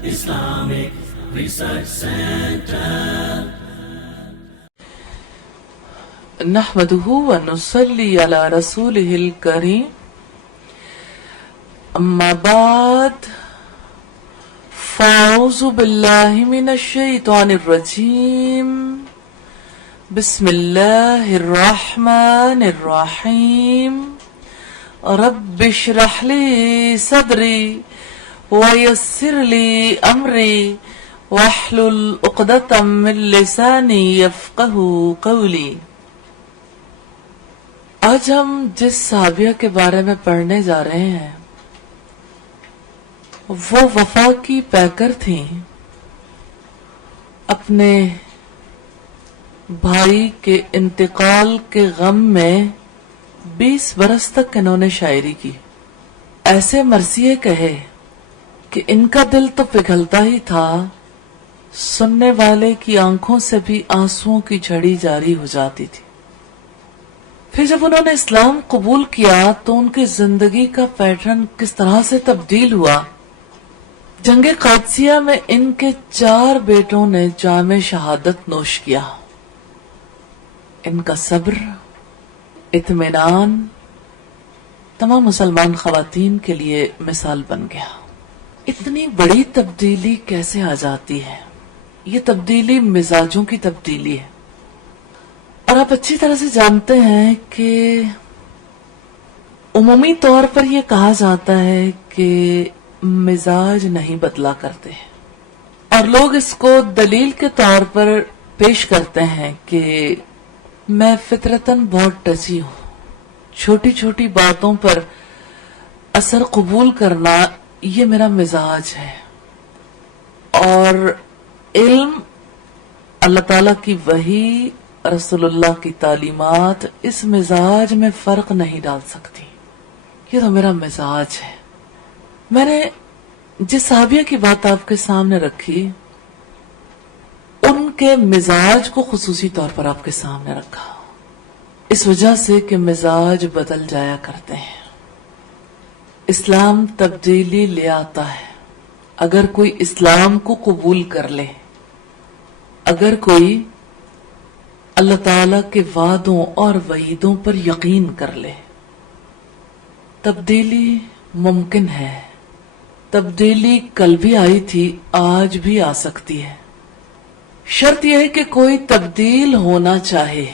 Islamic Research Center. نحمده ونصلي على رسوله الكريم. أما بعد فأعوذ بالله من الشيطان الرجيم. بسم الله الرحمن الرحيم. رب اشرح لي صدري ويسر لي أمري واحلل عقدة من لساني يفقهوا قولي. آج ہم جس صحابیہ کے بارے میں پڑھنے جا رہے ہیں وہ وفا کی پیکر تھیں. اپنے بھائی کے انتقال کے غم میں 20 برس تک انہوں نے شاعری کی. ایسے مرثیے کہے کہ ان کا دل تو پگھلتا ہی تھا، سننے والے کی آنکھوں سے بھی آنسوؤں کی جھڑی جاری ہو جاتی تھی. پھر جب انہوں نے اسلام قبول کیا تو ان کی زندگی کا پیٹرن کس طرح سے تبدیل ہوا. جنگ قادسیہ میں ان کے 4 بیٹوں نے جام شہادت نوش کیا. ان کا صبر، اطمینان تمام مسلمان خواتین کے لیے مثال بن گیا. اتنی بڑی تبدیلی کیسے آ جاتی ہے؟ یہ تبدیلی مزاجوں کی تبدیلی ہے. اور آپ اچھی طرح سے جانتے ہیں کہ عمومی طور پر یہ کہا جاتا ہے کہ مزاج نہیں بدلا کرتے، اور لوگ اس کو دلیل کے طور پر پیش کرتے ہیں کہ میں فطرتاً بہت ٹچی ہوں، چھوٹی چھوٹی باتوں پر اثر قبول کرنا یہ میرا مزاج ہے. اور علم، اللہ تعالیٰ کی وحی، رسول اللہ کی تعلیمات اس مزاج میں فرق نہیں ڈال سکتی. یہ تو میرا مزاج ہے. میں نے جس صحابیہ کی بات آپ کے سامنے رکھی ان کے مزاج کو خصوصی طور پر آپ کے سامنے رکھا، اس وجہ سے کہ مزاج بدل جایا کرتے ہیں. اسلام تبدیلی لے آتا ہے. اگر کوئی اسلام کو قبول کر لے، اگر کوئی اللہ تعالی کے وعدوں اور وعیدوں پر یقین کر لے، تبدیلی ممکن ہے. تبدیلی کل بھی آئی تھی، آج بھی آ سکتی ہے. شرط یہ ہے کہ کوئی تبدیل ہونا چاہے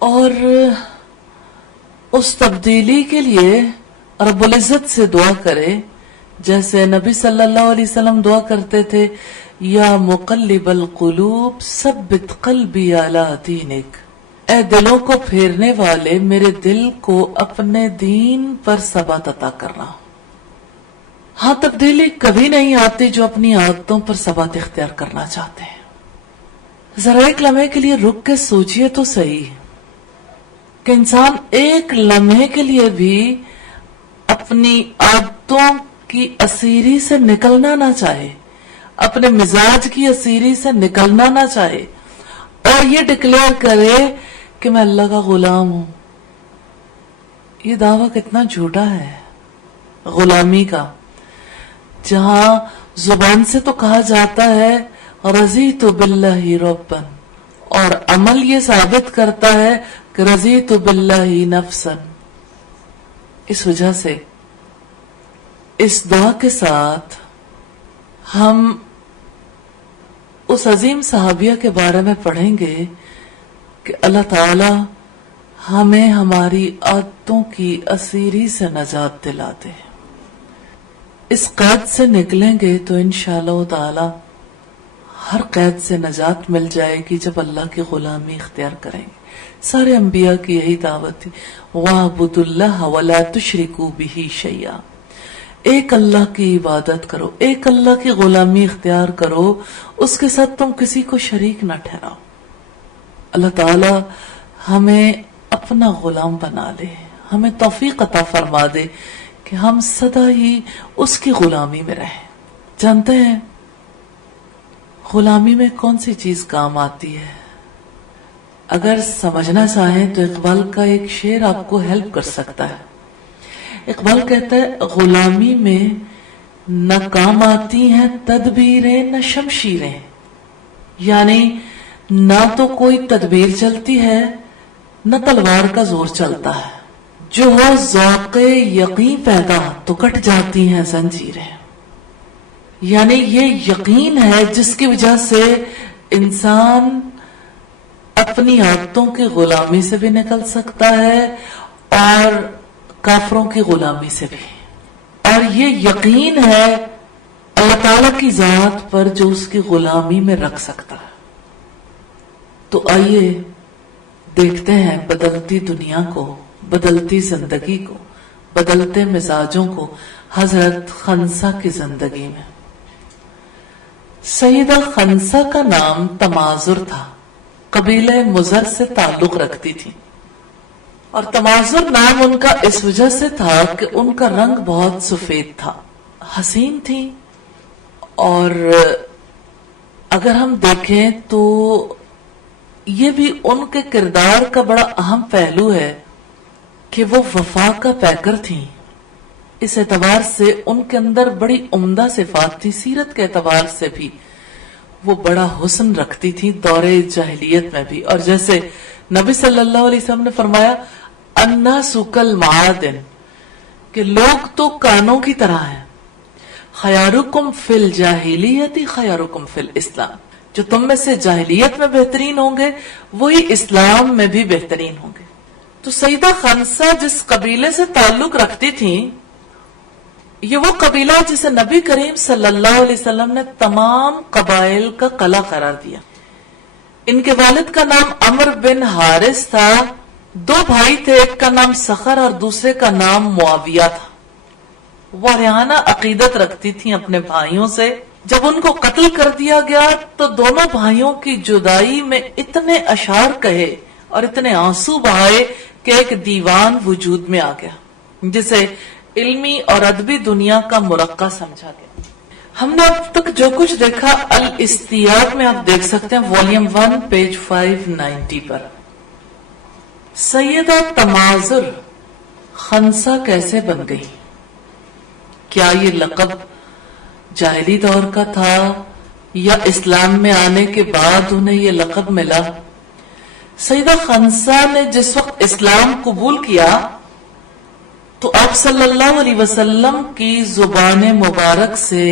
اور اس تبدیلی کے لیے رب العزت سے دعا کرے، جیسے نبی صلی اللہ علیہ وسلم دعا کرتے تھے، یا مقلب القلوب ثبت قلبی علی دینک. اے دلوں کو پھیرنے والے، میرے دل کو اپنے دین پر ثبات عطا کرنا. ہاں، تبدیلی کبھی نہیں آتی جو اپنی عادتوں پر ثبات اختیار کرنا چاہتے ہیں. ذرا ایک لمحے کے لیے رک کے سوچئے تو صحیح کہ انسان ایک لمحے کے لیے بھی اپنی عادتوں کی اسیری سے نکلنا نہ چاہے، اپنے مزاج کی اسیری سے نکلنا نہ چاہے، اور یہ ڈکلیئر کرے کہ میں اللہ کا غلام ہوں. یہ دعویٰ کتنا جھوٹا ہے غلامی کا، جہاں زبان سے تو کہا جاتا ہے رضیت باللہ ربا، اور عمل یہ ثابت کرتا ہے کہ رضیت باللہ نفسا. اس وجہ سے اس دعا کے ساتھ ہم اس عظیم صحابیہ کے بارے میں پڑھیں گے کہ اللہ تعالی ہمیں ہماری عادتوں کی اسیری سے نجات دلا دے. اس قید سے نکلیں گے تو انشاءاللہ تعالی ہر قید سے نجات مل جائے گی جب اللہ کی غلامی اختیار کریں گے. سارے انبیاء کی یہی دعوت تھی، وَاعْبُدُوا اللَّهَ وَلَا تُشْرِكُوا بِهِ شَيْئًا. ایک اللہ کی عبادت کرو، ایک اللہ کی غلامی اختیار کرو، اس کے ساتھ تم کسی کو شریک نہ ٹھہراؤ. اللہ تعالی ہمیں اپنا غلام بنا لے، ہمیں توفیق عطا فرما دے کہ ہم سدا ہی اس کی غلامی میں رہیں. جانتے ہیں غلامی میں کون سی چیز کام آتی ہے؟ اگر سمجھنا چاہیں تو اقبال کا ایک شعر آپ کو ہیلپ کر سکتا ہے. اقبال کہتا ہے غلامی میں نہ کام آتی ہیں تدبیریں نہ شمشیریں، یعنی نہ تو کوئی تدبیر چلتی ہے نہ تلوار کا زور چلتا ہے، جو ہو ذوق یقین پیدا تو کٹ جاتی ہیں زنجیریں، یعنی یہ یقین ہے جس کی وجہ سے انسان اپنی عادتوں کی غلامی سے بھی نکل سکتا ہے اور کافروں کی غلامی سے بھی، اور یہ یقین ہے اللہ تعالی کی ذات پر جو اس کی غلامی میں رکھ سکتا ہے۔ تو آئیے دیکھتے ہیں بدلتی دنیا کو، بدلتی زندگی کو، بدلتے مزاجوں کو حضرت خنسا کی زندگی میں۔ سیدہ خنسا کا نام تمازر تھا، قبیلہ مزر سے تعلق رکھتی تھی، اور تمازر نام ان کا اس وجہ سے تھا کہ ان کا رنگ بہت سفید تھا، حسین تھی، اور اگر ہم دیکھیں تو یہ بھی ان کے کردار کا بڑا اہم پہلو ہے کہ وہ وفا کا پیکر تھیں۔ اس اعتبار سے ان کے اندر بڑی عمدہ صفات تھی، سیرت کے اعتبار سے بھی وہ بڑا حسن رکھتی تھی دور جاہلیت میں بھی، اور جیسے نبی صلی اللہ علیہ وسلم نے فرمایا الناس کالمعادن، کہ لوگ تو کانوں کی طرح ہیں، خیارکم فی الجاہلیت خیارکم فی الاسلام، جو تم میں سے جاہلیت میں بہترین ہوں گے وہی اسلام میں بھی بہترین ہوں گے۔ تو سیدہ خنسا جس قبیلے سے تعلق رکھتی تھیں، یہ وہ قبیلہ جسے نبی کریم صلی اللہ علیہ وسلم نے تمام قبائل کا قلعہ قرار دیا۔ ان کے والد کا نام عمر بن حارث تھا، دو بھائی تھے، ایک کا نام سخر اور دوسرے کا نام معاویہ تھا۔ واریانہ عقیدت رکھتی تھیں اپنے بھائیوں سے۔ جب ان کو قتل کر دیا گیا تو دونوں بھائیوں کی جدائی میں اتنے اشعار کہے اور اتنے آنسو بہائے کہ ایک دیوان وجود میں آ گیا، جسے علمی اور ادبی دنیا کا مرقع سمجھا گیا۔ ہم نے اب تک جو کچھ دیکھا الاستیاب میں آپ دیکھ سکتے ہیں، والیوم 1 پیج 590 پر۔ سیدہ تمازر خنسا کیسے بن گئی؟ کیا یہ لقب جاہلی دور کا تھا یا اسلام میں آنے کے بعد انہیں یہ لقب ملا؟ سیدہ خنسا نے جس وقت اسلام قبول کیا تو آپ صلی اللہ علیہ وسلم کی زبان مبارک سے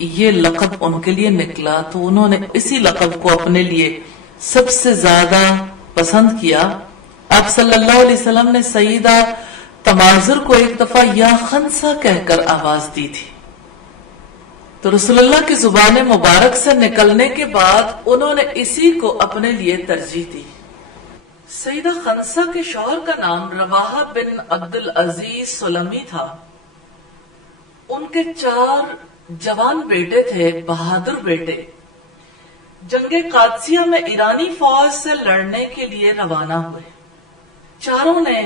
یہ لقب ان کے لیے نکلا، تو انہوں نے اسی لقب کو اپنے لیے سب سے زیادہ پسند کیا۔ آپ صلی اللہ علیہ وسلم نے سیدہ تمازر کو ایک دفعہ یا خنسا کہہ کر آواز دی تھی، تو رسول اللہ کی زبان مبارک سے نکلنے کے بعد انہوں نے اسی کو اپنے لیے ترجیح دی۔ سیدہ خنسا کے شوہر کا نام رواحہ بن عبد العزیز سلمی تھا۔ ان کے 4 جوان بیٹے تھے، بہادر بیٹے۔ جنگ قادسیہ میں ایرانی فوج سے لڑنے کے لیے روانہ ہوئے۔ چاروں نے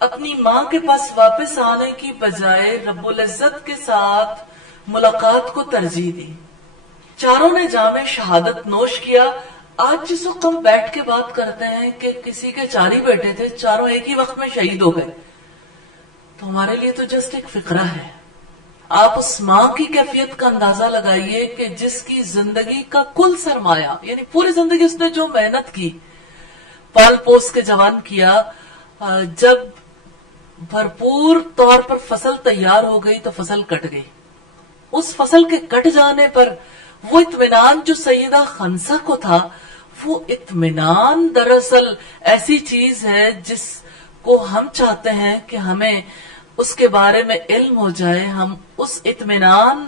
اپنی ماں کے پاس واپس آنے کی بجائے رب العزت کے ساتھ ملاقات کو ترجیح دی۔ چاروں نے جام شہادت نوش کیا۔ آج جس وقت ہم بیٹھ کے بات کرتے ہیں کہ کسی کے 4 ہی بیٹے تھے، چاروں ایک ہی وقت میں شہید ہو گئے، تو ہمارے لیے تو جسٹ ایک فقرہ ہے۔ آپ اس ماں کی کیفیت کا اندازہ لگائیے کہ جس کی زندگی کا کل سرمایہ، یعنی پوری زندگی اس نے جو محنت کی، پال پوس کے جوان کیا، جب بھرپور طور پر فصل تیار ہو گئی تو فصل کٹ گئی۔ اس فصل کے کٹ جانے پر وہ اطمینان جو سیدہ خنسا کو تھا، وہ اطمینان دراصل ایسی چیز ہے جس کو ہم چاہتے ہیں کہ ہمیں اس کے بارے میں علم ہو جائے، ہم اس اطمینان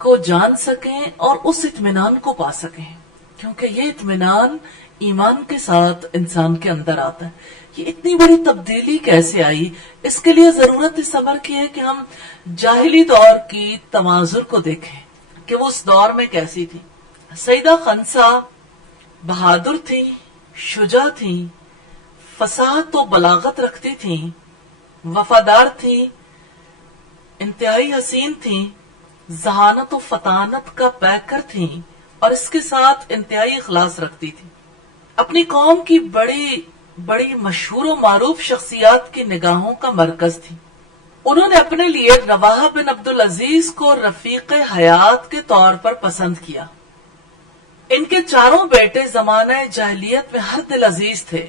کو جان سکیں اور اس اطمینان کو پا سکیں، کیونکہ یہ اطمینان ایمان کے ساتھ انسان کے اندر آتا ہے۔ یہ اتنی بڑی تبدیلی کیسے آئی؟ اس کے لیے ضرورت اس امر کی ہے کہ ہم جاہلی دور کی تمازر کو دیکھیں کہ وہ اس دور میں کیسی تھی۔ سیدہ خنسا بہادر تھیں، شجاع تھیں، فصاحت و بلاغت رکھتی تھیں، وفادار تھیں، انتہائی حسین تھیں، ذہانت و فطانت کا پیکر تھیں، اور اس کے ساتھ انتہائی اخلاص رکھتی تھیں۔ اپنی قوم کی بڑی مشہور و معروف شخصیات کی نگاہوں کا مرکز تھی۔ انہوں نے اپنے لیے رواحہ بن عبد العزیز کو رفیق حیات کے طور پر پسند کیا۔ ان کے چاروں بیٹے زمانہ جاہلیت میں ہر دل عزیز تھے۔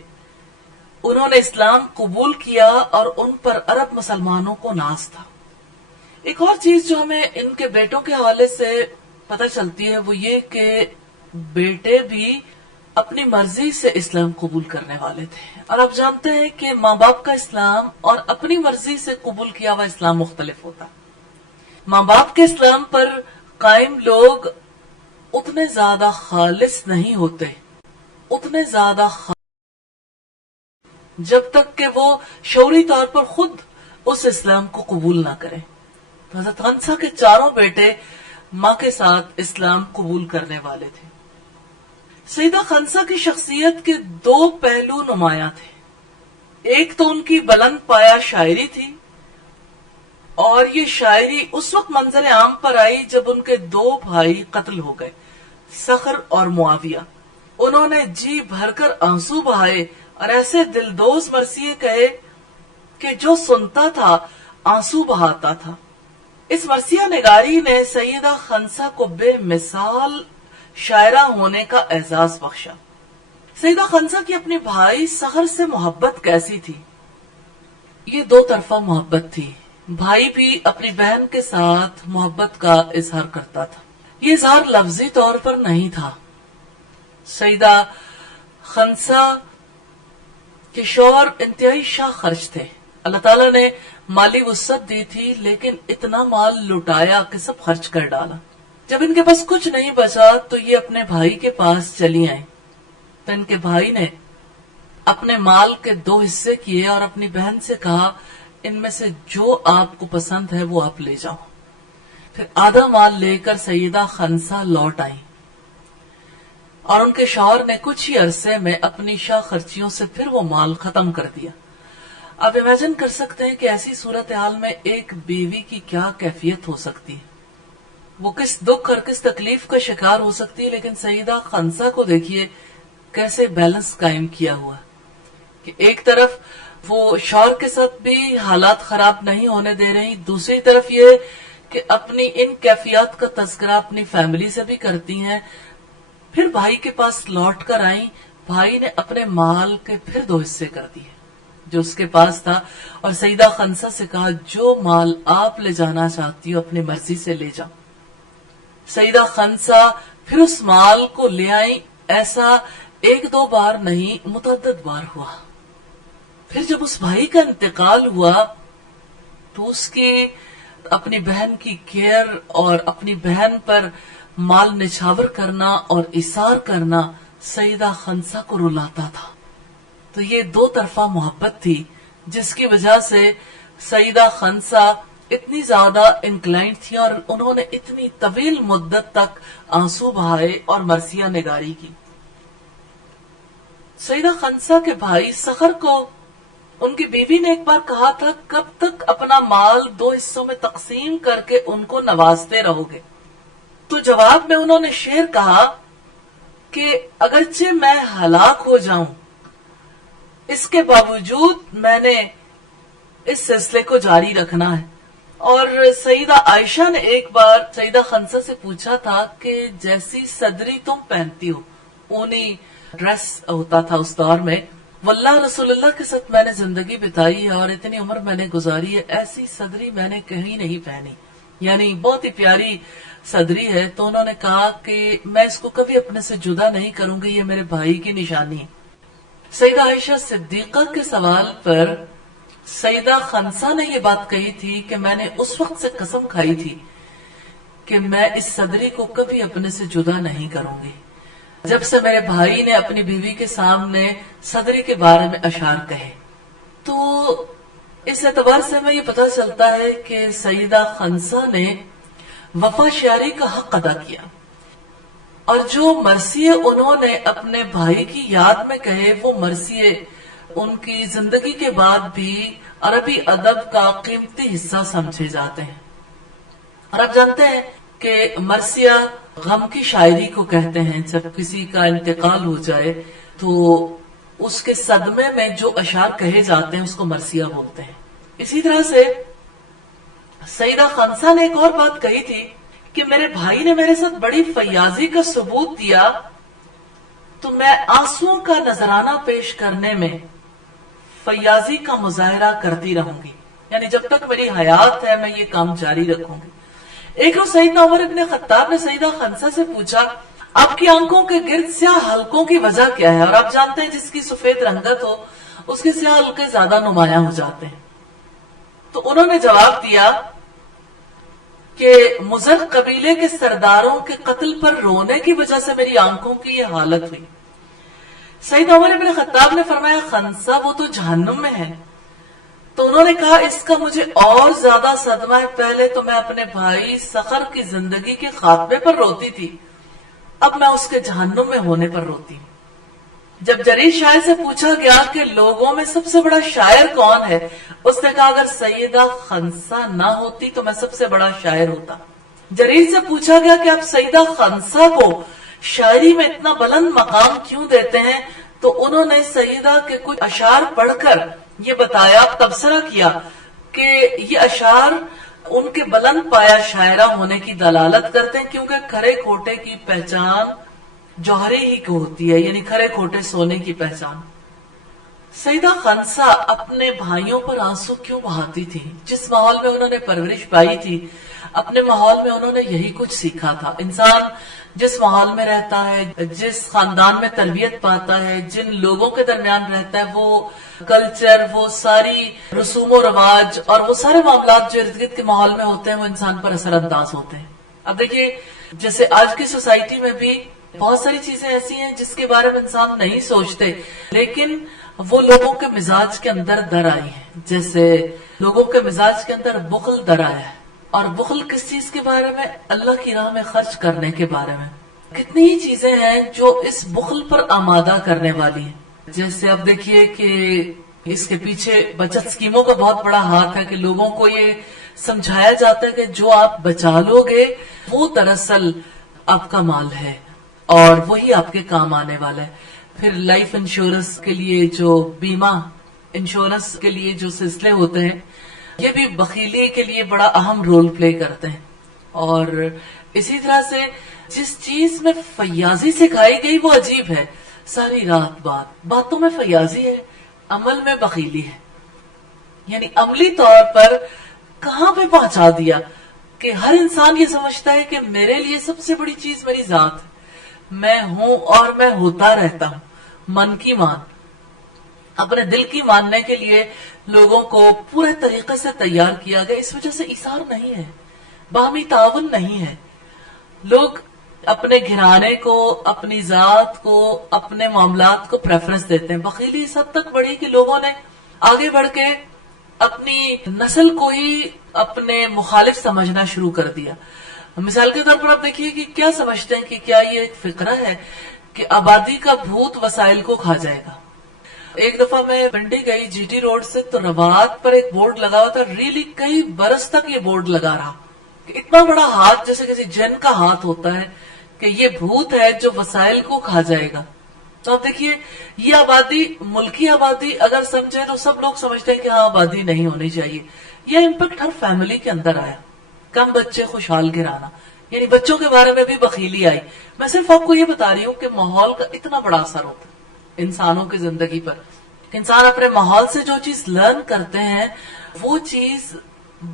انہوں نے اسلام قبول کیا اور ان پر عرب مسلمانوں کو ناز تھا۔ ایک اور چیز جو ہمیں ان کے بیٹوں کے حوالے سے پتہ چلتی ہے وہ یہ کہ بیٹے بھی اپنی مرضی سے اسلام قبول کرنے والے تھے، اور آپ جانتے ہیں کہ ماں باپ کا اسلام اور اپنی مرضی سے قبول کیا ہوا اسلام مختلف ہوتا ہے۔ ماں باپ کے اسلام پر قائم لوگ اتنے زیادہ خالص نہیں ہوتے، اتنے زیادہ جب تک کہ وہ شعوری طور پر خود اس اسلام کو قبول نہ کریں۔ تو حضرت خنسا کے چاروں بیٹے ماں کے ساتھ اسلام قبول کرنے والے تھے۔ سیدہ خنسا کی شخصیت کے دو پہلو نمایاں تھے۔ ایک تو ان کی بلند پایہ شاعری تھی، اور یہ شاعری اس وقت منظر عام پر آئی جب ان کے دو بھائی قتل ہو گئے، صخر اور معاویہ۔ انہوں نے جی بھر کر آنسو بہائے اور ایسے دلدوز مرثیے کہے کہ جو سنتا تھا آنسو بہاتا تھا۔ اس مرثیہ نگاری نے سیدہ خنسا کو بے مثال شاعرہ ہونے کا اعزاز بخشا۔ سیدہ خنسا کی اپنے بھائی صخر سے محبت کیسی تھی؟ یہ دو طرفہ محبت تھی۔ بھائی بھی اپنی بہن کے ساتھ محبت کا اظہار کرتا تھا۔ یہ اظہار لفظی طور پر نہیں تھا۔ سیدہ خنسا کے شوہر انتہائی شاہ خرچ تھے۔ اللہ تعالیٰ نے مالی وسعت دی تھی، لیکن اتنا مال لٹایا کہ سب خرچ کر ڈالا۔ جب ان کے پاس کچھ نہیں بچا تو یہ اپنے بھائی کے پاس چلی آئیں، تو ان کے بھائی نے اپنے مال کے 2 حصے کیے اور اپنی بہن سے کہا ان میں سے جو آپ کو پسند ہے وہ آپ لے جاؤ۔ پھر آدھا مال لے کر سیدہ خنسا لوٹ آئیں، اور ان کے شوہر نے کچھ ہی عرصے میں اپنی شاہ خرچیوں سے پھر وہ مال ختم کر دیا۔ آپ امیجن کر سکتے ہیں کہ ایسی صورتحال میں ایک بیوی کی کیا کیفیت ہو سکتی ہے، وہ کس دکھ اور کس تکلیف کا شکار ہو سکتی ہے۔ لیکن سیدہ خنسا کو دیکھیے کیسے بیلنس قائم کیا ہوا کہ ایک طرف وہ شوہر کے ساتھ بھی حالات خراب نہیں ہونے دے رہی، دوسری طرف یہ کہ اپنی ان کیفیات کا تذکرہ اپنی فیملی سے بھی کرتی ہیں۔ پھر بھائی کے پاس لوٹ کر آئیں، بھائی نے اپنے مال کے پھر 2 حصے کر دیے جو اس کے پاس تھا، اور سیدہ خنسا سے کہا جو مال آپ لے جانا چاہتی ہو اپنی مرضی سے لے جاؤ۔ سیدہ خنسا پھر اس مال کو لے آئیں۔ ایسا 1-2 بار نہیں، متعدد بار ہوا۔ پھر جب اس بھائی کا انتقال ہوا تو اس کی اپنی بہن کی کیئر اور اپنی بہن پر مال نچھاور کرنا اور ایثار کرنا سیدہ خنسا کو رلاتا تھا۔ تو یہ 2 طرفہ محبت تھی جس کی وجہ سے سیدہ خنسا اتنی زیادہ انکلائنڈ تھی اور انہوں نے اتنی طویل مدت تک آنسو بہائے اور مرثیہ نگاری کی۔ سیدہ خنسا کے بھائی صخر کو ان کی بیوی نے ایک بار کہا تھا کب تک اپنا مال 2 حصوں میں تقسیم کر کے ان کو نوازتے رہو گے؟ تو جواب میں انہوں نے شعر کہا کہ اگرچہ میں ہلاک ہو جاؤں اس کے باوجود میں نے اس سلسلے کو جاری رکھنا ہے۔ اور سیدہ عائشہ نے ایک بار سیدہ خنسا سے پوچھا تھا کہ جیسی صدری تم پہنتی ہو، اونی ڈریس ہوتا تھا اس دور میں، واللہ رسول اللہ کے ساتھ میں نے زندگی بتائی ہے اور اتنی عمر میں نے گزاری ہے، ایسی صدری میں نے کہیں نہیں پہنی، یعنی بہت ہی پیاری صدری ہے۔ تو انہوں نے کہا کہ میں اس کو کبھی اپنے سے جدا نہیں کروں گی، یہ میرے بھائی کی نشانی ہے۔ سیدہ عائشہ صدیقہ کے سوال پر سیدہ خنسا نے یہ بات کہی تھی کہ میں نے اس وقت سے قسم کھائی تھی کہ میں اس صدری کو کبھی اپنے سے جدا نہیں کروں گی، جب سے میرے بھائی نے اپنی بیوی کے سامنے صدری کے بارے میں اشعار کہے۔ تو اس اعتبار سے ہمیں یہ پتہ چلتا ہے کہ سیدہ خنسا نے وفا شیاری کا حق ادا کیا، اور جو مرثیے انہوں نے اپنے بھائی کی یاد میں کہے وہ مرثیے ان کی زندگی کے بعد بھی عربی ادب کا قیمتی حصہ سمجھے جاتے ہیں۔ اور آپ جانتے ہیں کہ مرثیہ غم کی شاعری کو کہتے ہیں، جب کسی کا انتقال ہو جائے تو اس کے صدمے میں جو اشعار کہے جاتے ہیں اس کو مرثیہ بولتے ہیں۔ اسی طرح سے سیدہ خنسا نے ایک اور بات کہی تھی کہ میرے بھائی نے میرے ساتھ بڑی فیاضی کا ثبوت دیا تو میں آنسوؤں کا نذرانہ پیش کرنے میں فیاضی کا مظاہرہ کرتی رہوں گی، یعنی جب تک میری حیات ہے میں یہ کام جاری رکھوں گی۔ ایک روز سیدنا عمر ابن خطاب نے سیدہ خنسا سے پوچھا آپ کی آنکھوں کے گرد سیاہ حلقوں کی وجہ کیا ہے؟ اور آپ جانتے ہیں جس کی سفید رنگت ہو اس کے سیاہ حلقے زیادہ نمایاں ہو جاتے ہیں۔ تو انہوں نے جواب دیا کہ مضر قبیلے کے سرداروں کے قتل پر رونے کی وجہ سے میری آنکھوں کی یہ حالت ہوئی۔ سیدنا عمر ابن خطاب نے فرمایا خنسا وہ تو جہنم میں ہے۔ تو انہوں نے کہا اس کا مجھے اور زیادہ صدمہ ہے، پہلے تو میں اپنے بھائی سخر کی زندگی کے خاتمے پر روتی تھی، اب میں اس کے جہنم میں ہونے پر روتی ہوں۔ جب جریر شاعر سے پوچھا گیا کہ لوگوں میں سب سے بڑا شاعر کون ہے، اس نے کہا اگر سیدہ خنسا نہ ہوتی تو میں سب سے بڑا شاعر ہوتا۔ جریر سے پوچھا گیا کہ آپ سیدہ خنسا کو شاعری میں اتنا بلند مقام کیوں دیتے ہیں، تو انہوں نے سیدہ کے کچھ اشعار پڑھ کر یہ بتایا، تبصرہ کیا کہ یہ اشعار ان کے بلند پایا شاعرہ ہونے کی دلالت کرتے ہیں، کیونکہ کھرے کھوٹے کی پہچان جوہری ہی کو ہوتی ہے، یعنی کھرے کھوٹے سونے کی پہچان۔ سیدہ خنسا اپنے بھائیوں پر آنسو کیوں بہاتی تھی؟ جس ماحول میں انہوں نے پرورش پائی تھی، اپنے ماحول میں انہوں نے یہی کچھ سیکھا تھا۔ انسان جس ماحول میں رہتا ہے، جس خاندان میں تربیت پاتا ہے، جن لوگوں کے درمیان رہتا ہے، وہ کلچر، وہ ساری رسوم و رواج اور وہ سارے معاملات جو ارد گرد کے ماحول میں ہوتے ہیں وہ انسان پر اثر انداز ہوتے ہیں۔ اب دیکھیے جیسے آج کی سوسائٹی میں بھی بہت ساری چیزیں ایسی ہیں جس کے بارے میں انسان نہیں سوچتے، لیکن وہ لوگوں کے مزاج کے اندر در آئی ہیں۔ جیسے لوگوں کے مزاج کے اندر بخل در آیا ہے، اور بخل کس چیز کے بارے میں؟ اللہ کی راہ میں خرچ کرنے کے بارے میں۔ کتنی ہی چیزیں ہیں جو اس بخل پر آمادہ کرنے والی ہیں۔ جیسے اب دیکھیے کہ اس کے پیچھے بچت اسکیموں کا بہت بڑا ہاتھ ہے کہ لوگوں کو یہ سمجھایا جاتا ہے کہ جو آپ بچا لو گے وہ دراصل آپ کا مال ہے اور وہی آپ کے کام آنے والا ہے۔ پھر لائف انشورنس کے لیے جو بیمہ انشورنس کے لیے جو سلسلے ہوتے ہیں، یہ بھی بخیلی کے لیے بڑا اہم رول پلے کرتے ہیں۔ اور اسی طرح سے جس چیز میں فیاضی سکھائی گئی وہ عجیب ہے، ساری رات باتوں میں فیاضی ہے، عمل میں بخیلی ہے۔ یعنی عملی طور پر کہاں پہ پہنچا دیا کہ ہر انسان یہ سمجھتا ہے کہ میرے لیے سب سے بڑی چیز میری ذات ہے، میں ہوں اور میں ہوتا رہتا ہوں۔ من کی مان، اپنے دل کی ماننے کے لیے لوگوں کو پورے طریقے سے تیار کیا گیا، اس وجہ سے ایثار نہیں ہے، باہمی تعاون نہیں ہے۔ لوگ اپنے گھرانے کو، اپنی ذات کو، اپنے معاملات کو پریفرنس دیتے ہیں۔ بخیلی اس حد تک بڑھی کہ لوگوں نے آگے بڑھ کے اپنی نسل کو ہی اپنے مخالف سمجھنا شروع کر دیا۔ مثال کے طور پر آپ دیکھیے کہ کیا سمجھتے ہیں کہ کیا یہ ایک فقرہ ہے کہ آبادی کا بھوت وسائل کو کھا جائے گا۔ ایک دفعہ میں پنڈی گئی جی ٹی روڈ سے، تو روات پر ایک بورڈ لگا ہوا تھا، ریلی کئی برس تک یہ بورڈ لگا رہا کہ اتنا بڑا ہاتھ جیسے کسی جن کا ہاتھ ہوتا ہے کہ یہ بھوت ہے جو وسائل کو کھا جائے گا۔ تو آپ دیکھیے یہ آبادی، ملکی آبادی اگر سمجھے تو سب لوگ سمجھتے ہیں کہ ہاں آبادی نہیں ہونی چاہیے۔ یہ امپیکٹ ہر فیملی کے اندر آیا، کم بچے خوشحال گھرانا، یعنی بچوں کے بارے میں بھی بخیلی آئی۔ میں صرف آپ کو یہ بتا رہی ہوں کہ ماحول کا اتنا بڑا اثر ہوتا ہے انسانوں کی زندگی پر۔ انسان اپنے ماحول سے جو چیز لرن کرتے ہیں وہ چیز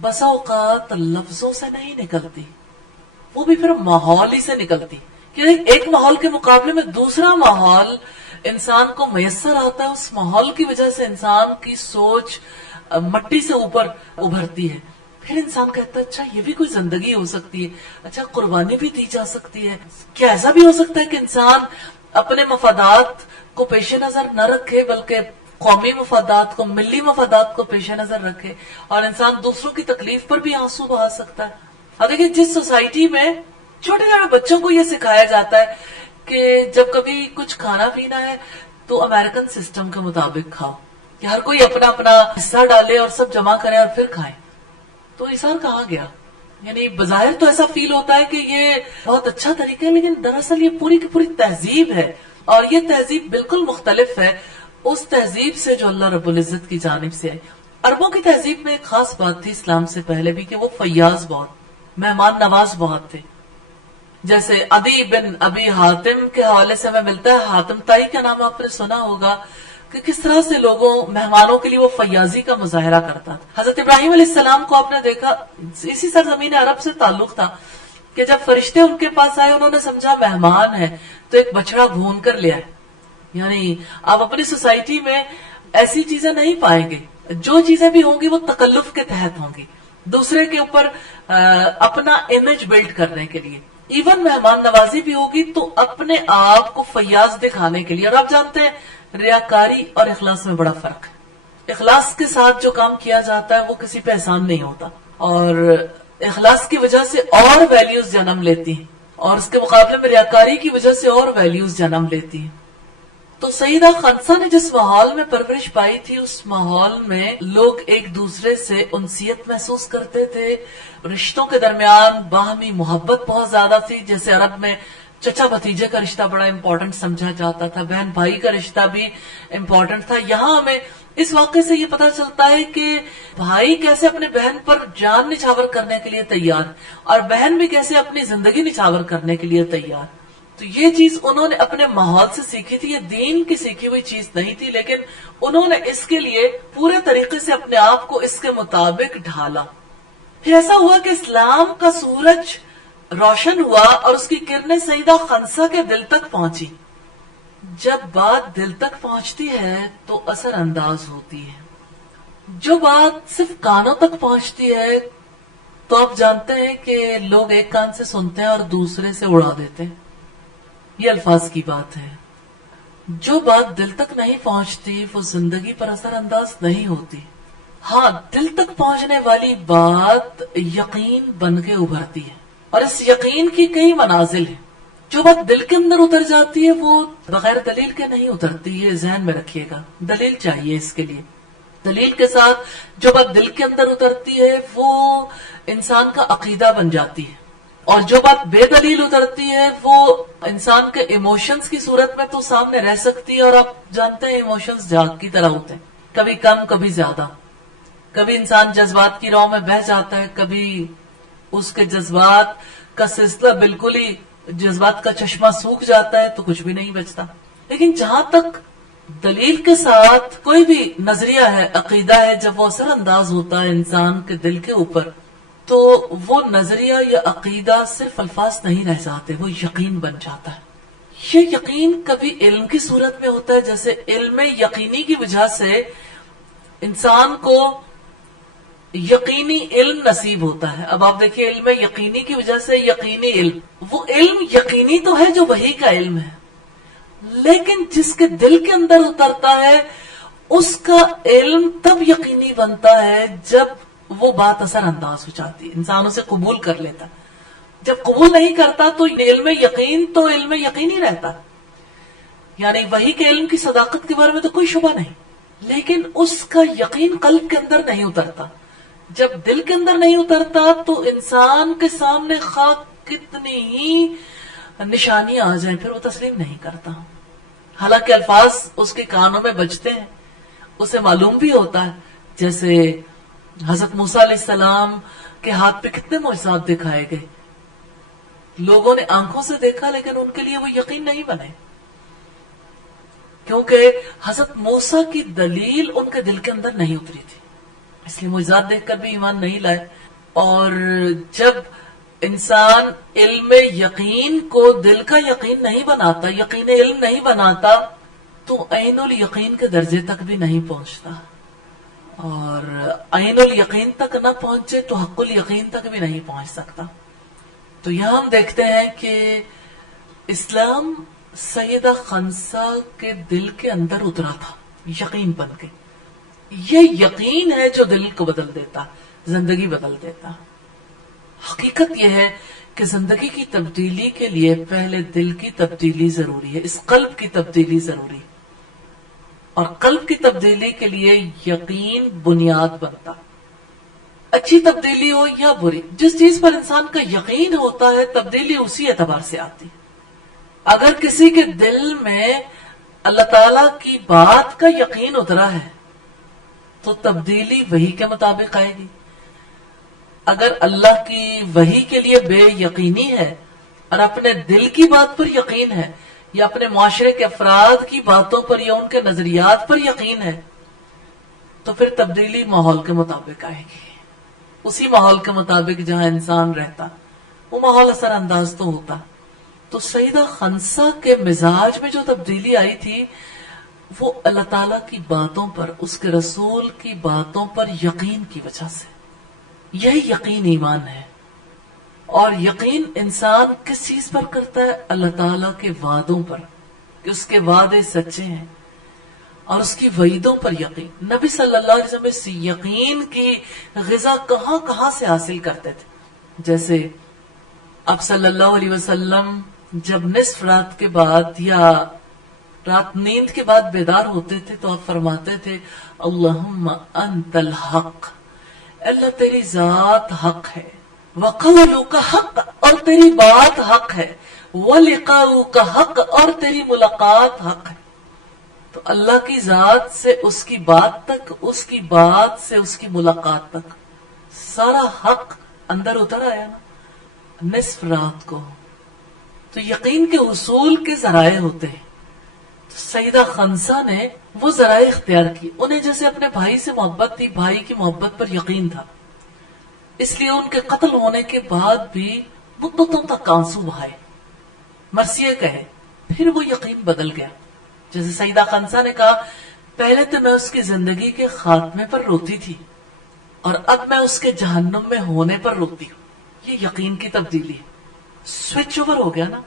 بسا اوقات لفظوں سے نہیں نکلتی، وہ بھی پھر ماحول ہی سے نکلتی۔ کیونکہ ایک ماحول کے مقابلے میں دوسرا ماحول انسان کو میسر آتا ہے، اس ماحول کی وجہ سے انسان کی سوچ مٹی سے اوپر ابھرتی ہے۔ پھر انسان کہتا ہے اچھا یہ بھی کوئی زندگی ہو سکتی ہے، اچھا قربانی بھی دی جا سکتی ہے۔ کیا ایسا بھی ہو سکتا ہے کہ انسان اپنے مفادات کو پیش نظر نہ رکھے بلکہ قومی مفادات کو، ملی مفادات کو پیش نظر رکھے، اور انسان دوسروں کی تکلیف پر بھی آنسو بہا سکتا ہے۔ اور دیکھیں جس سوسائٹی میں چھوٹے چھوٹے بچوں کو یہ سکھایا جاتا ہے کہ جب کبھی کچھ کھانا پینا ہے تو امریکن سسٹم کے مطابق کھاؤ، کہ ہر کوئی اپنا اپنا حصہ ڈالے اور سب جمع کریں اور پھر کھائیں، تو ایثار کہاں گیا؟ یعنی بظاہر تو ایسا فیل ہوتا ہے کہ یہ بہت اچھا طریقہ ہے، لیکن دراصل یہ پوری کی پوری تہذیب ہے، اور یہ تہذیب بالکل مختلف ہے اس تہذیب سے جو اللہ رب العزت کی جانب سے ہے۔ عربوں کی تہذیب میں ایک خاص بات تھی اسلام سے پہلے بھی کہ وہ فیاض بہت، مہمان نواز بہت تھے. جیسے عدی بن ابی حاتم کے حوالے سے ہمیں ملتا ہے، حاتم تائی کا نام آپ نے سنا ہوگا، کہ کس طرح سے لوگوں مہمانوں کے لیے وہ فیاضی کا مظاہرہ کرتا تھا. حضرت ابراہیم علیہ السلام کو آپ نے دیکھا، اسی سرزمین عرب سے تعلق تھا کہ جب فرشتے ان کے پاس آئے انہوں نے سمجھا مہمان ہے تو ایک بچڑا بھون کر لے آئے. یعنی آپ اپنی سوسائٹی میں ایسی چیزیں نہیں پائیں گے، جو چیزیں بھی ہوں گی وہ تکلف کے تحت ہوں گی، دوسرے کے اوپر اپنا امیج بلڈ کرنے کے لیے. ایون مہمان نوازی بھی ہوگی تو اپنے آپ کو فیاض دکھانے کے لیے. اور آپ جانتے ہیں ریاکاری اور اخلاص میں بڑا فرق ہے. اخلاص کے ساتھ جو کام کیا جاتا ہے وہ کسی پہ احسان نہیں ہوتا، اور اخلاص کی وجہ سے اور ویلیوز جنم لیتی ہیں، اور اس کے مقابلے میں ریاکاری کی وجہ سے اور ویلیوز جنم لیتی ہیں. تو سیدہ خنسا نے جس ماحول میں پرورش پائی تھی اس ماحول میں لوگ ایک دوسرے سے انسیت محسوس کرتے تھے، رشتوں کے درمیان باہمی محبت بہت زیادہ تھی. جیسے عرب میں چچا بھتیجے کا رشتہ بڑا امپورٹنٹ سمجھا جاتا تھا، بہن بھائی کا رشتہ بھی امپورٹنٹ تھا. یہاں ہمیں اس واقعے سے یہ پتا چلتا ہے کہ بھائی کیسے اپنے بہن پر جان نچھاور کرنے کے لیے تیار، اور بہن بھی کیسے اپنی زندگی نچھاور کرنے کے لیے تیار. تو یہ چیز انہوں نے اپنے ماحول سے سیکھی تھی، یہ دین کی سیکھی ہوئی چیز نہیں تھی، لیکن انہوں نے اس کے لیے پورے طریقے سے اپنے آپ کو اس کے مطابق ڈھالا. پھر ایسا ہوا کہ اسلام کا سورج روشن ہوا اور اس کی کرنیں سیدہ خنسا کے دل تک پہنچی. جب بات دل تک پہنچتی ہے تو اثر انداز ہوتی ہے. جو بات صرف کانوں تک پہنچتی ہے تو آپ جانتے ہیں کہ لوگ ایک کان سے سنتے ہیں اور دوسرے سے اڑا دیتے ہیں. یہ الفاظ کی بات ہے. جو بات دل تک نہیں پہنچتی وہ زندگی پر اثر انداز نہیں ہوتی. ہاں، دل تک پہنچنے والی بات یقین بن کے ابھرتی ہے، اور اس یقین کی کئی منازل ہیں. جو بات دل کے اندر اتر جاتی ہے وہ بغیر دلیل کے نہیں اترتی. یہ ذہن میں رکھیے گا، دلیل چاہیے اس کے لیے. دلیل کے ساتھ جو بات دل کے اندر اترتی ہے وہ انسان کا عقیدہ بن جاتی ہے، اور جو بات بے دلیل اترتی ہے وہ انسان کے ایموشنز کی صورت میں تو سامنے رہ سکتی ہے. اور آپ جانتے ہیں ایموشنز جاگ کی طرح ہوتے ہیں، کبھی کم کبھی زیادہ. کبھی انسان جذبات کی راہ میں بہہ جاتا ہے، کبھی اس کے جذبات کا سلسلہ بالکل ہی، جذبات کا چشمہ سوکھ جاتا ہے تو کچھ بھی نہیں بچتا. لیکن جہاں تک دلیل کے ساتھ کوئی بھی نظریہ ہے، عقیدہ ہے، جب وہ اثر انداز ہوتا ہے انسان کے دل کے اوپر تو وہ نظریہ یا عقیدہ صرف الفاظ نہیں رہ جاتے، وہ یقین بن جاتا ہے. یہ یقین کبھی علم کی صورت میں ہوتا ہے، جیسے علم یقینی کی وجہ سے انسان کو یقینی علم نصیب ہوتا ہے. اب آپ دیکھیں، علم یقینی کی وجہ سے یقینی علم، وہ علم یقینی تو ہے جو وحی کا علم ہے، لیکن جس کے دل کے اندر اترتا ہے اس کا علم تب یقینی بنتا ہے جب وہ بات اثر انداز ہو جاتی ہے، انسان اسے قبول کر لیتا. جب قبول نہیں کرتا تو علم یقین تو علم یقینی رہتا. یعنی وحی کے علم کی صداقت کے بارے میں تو کوئی شبہ نہیں، لیکن اس کا یقین قلب کے اندر نہیں اترتا. جب دل کے اندر نہیں اترتا تو انسان کے سامنے خواہ کتنی ہی نشانیاں آ جائیں پھر وہ تسلیم نہیں کرتا. حالانکہ الفاظ اس کے کانوں میں بجتے ہیں، اسے معلوم بھی ہوتا ہے. جیسے حضرت موسیٰ علیہ السلام کے ہاتھ پہ کتنے معجزات دکھائے گئے، لوگوں نے آنکھوں سے دیکھا لیکن ان کے لیے وہ یقین نہیں بنے، کیونکہ حضرت موسیٰ کی دلیل ان کے دل کے اندر نہیں اتری تھی، اس لیے معجزات دیکھ کر بھی ایمان نہیں لائے. اور جب انسان علم یقین کو دل کا یقین نہیں بناتا، یقین علم نہیں بناتا، تو عین الیقین کے درجے تک بھی نہیں پہنچتا، اور عین الیقین تک نہ پہنچے تو حق الیقین تک بھی نہیں پہنچ سکتا. تو یہاں ہم دیکھتے ہیں کہ اسلام سیدہ خنسا کے دل کے اندر اترا تھا یقین بن کے. یہ یقین ہے جو دل کو بدل دیتا، زندگی بدل دیتا. حقیقت یہ ہے کہ زندگی کی تبدیلی کے لیے پہلے دل کی تبدیلی ضروری ہے، اس قلب کی تبدیلی ضروری ہے، اور قلب کی تبدیلی کے لیے یقین بنیاد بنتا. اچھی تبدیلی ہو یا بری، جس چیز پر انسان کا یقین ہوتا ہے تبدیلی اسی اعتبار سے آتی. اگر کسی کے دل میں اللہ تعالی کی بات کا یقین اترا ہے تو تبدیلی وحی کے مطابق آئے گی. اگر اللہ کی وحی کے لیے بے یقینی ہے اور اپنے دل کی بات پر یقین ہے یا اپنے معاشرے کے افراد کی باتوں پر یا ان کے نظریات پر یقین ہے تو پھر تبدیلی ماحول کے مطابق آئے گی. اسی ماحول کے مطابق جہاں انسان رہتا وہ ماحول اثر انداز تو ہوتا. تو سیدہ خنسا کے مزاج میں جو تبدیلی آئی تھی وہ اللہ تعالیٰ کی باتوں پر، اس کے رسول کی باتوں پر یقین کی وجہ سے. یہی یقین ایمان ہے. اور یقین انسان کس چیز پر کرتا ہے؟ اللہ تعالیٰ کے وعدوں پر، کہ اس کے وعدے سچے ہیں، اور اس کی وعیدوں پر یقین. نبی صلی اللہ علیہ وسلم اس یقین کی غذا کہاں کہاں سے حاصل کرتے تھے. جیسے اب صلی اللہ علیہ وسلم جب نصف رات کے بعد یا رات نیند کے بعد بیدار ہوتے تھے تو آپ فرماتے تھے اللہم انت الحق، اللہ تیری ذات حق ہے، وقولک حق، اور تیری بات حق ہے، ولقاؤک حق، اور تیری ملاقات حق ہے. تو اللہ کی ذات سے اس کی بات تک، اس کی بات سے اس کی ملاقات تک سارا حق اندر اتر آیا نا نصف رات کو. تو یقین کے حصول کے ذرائع ہوتے ہیں. تو سیدہ خنسا نے وہ ذرائع اختیار کی. انہیں جیسے اپنے بھائی سے محبت تھی، بھائی کی محبت پر یقین تھا، اس لیے ان کے قتل ہونے کے بعد بھی مدتوں تک آنسو بہائے، مرثیے کہے. پھر وہ یقین بدل گیا. جیسے سیدہ خنسا نے کہا پہلے تو میں اس کی زندگی کے خاتمے پر روتی تھی اور اب میں اس کے جہنم میں ہونے پر روتی ہوں. یہ یقین کی تبدیلی ہے. سوئچ اوور ہو گیا نا.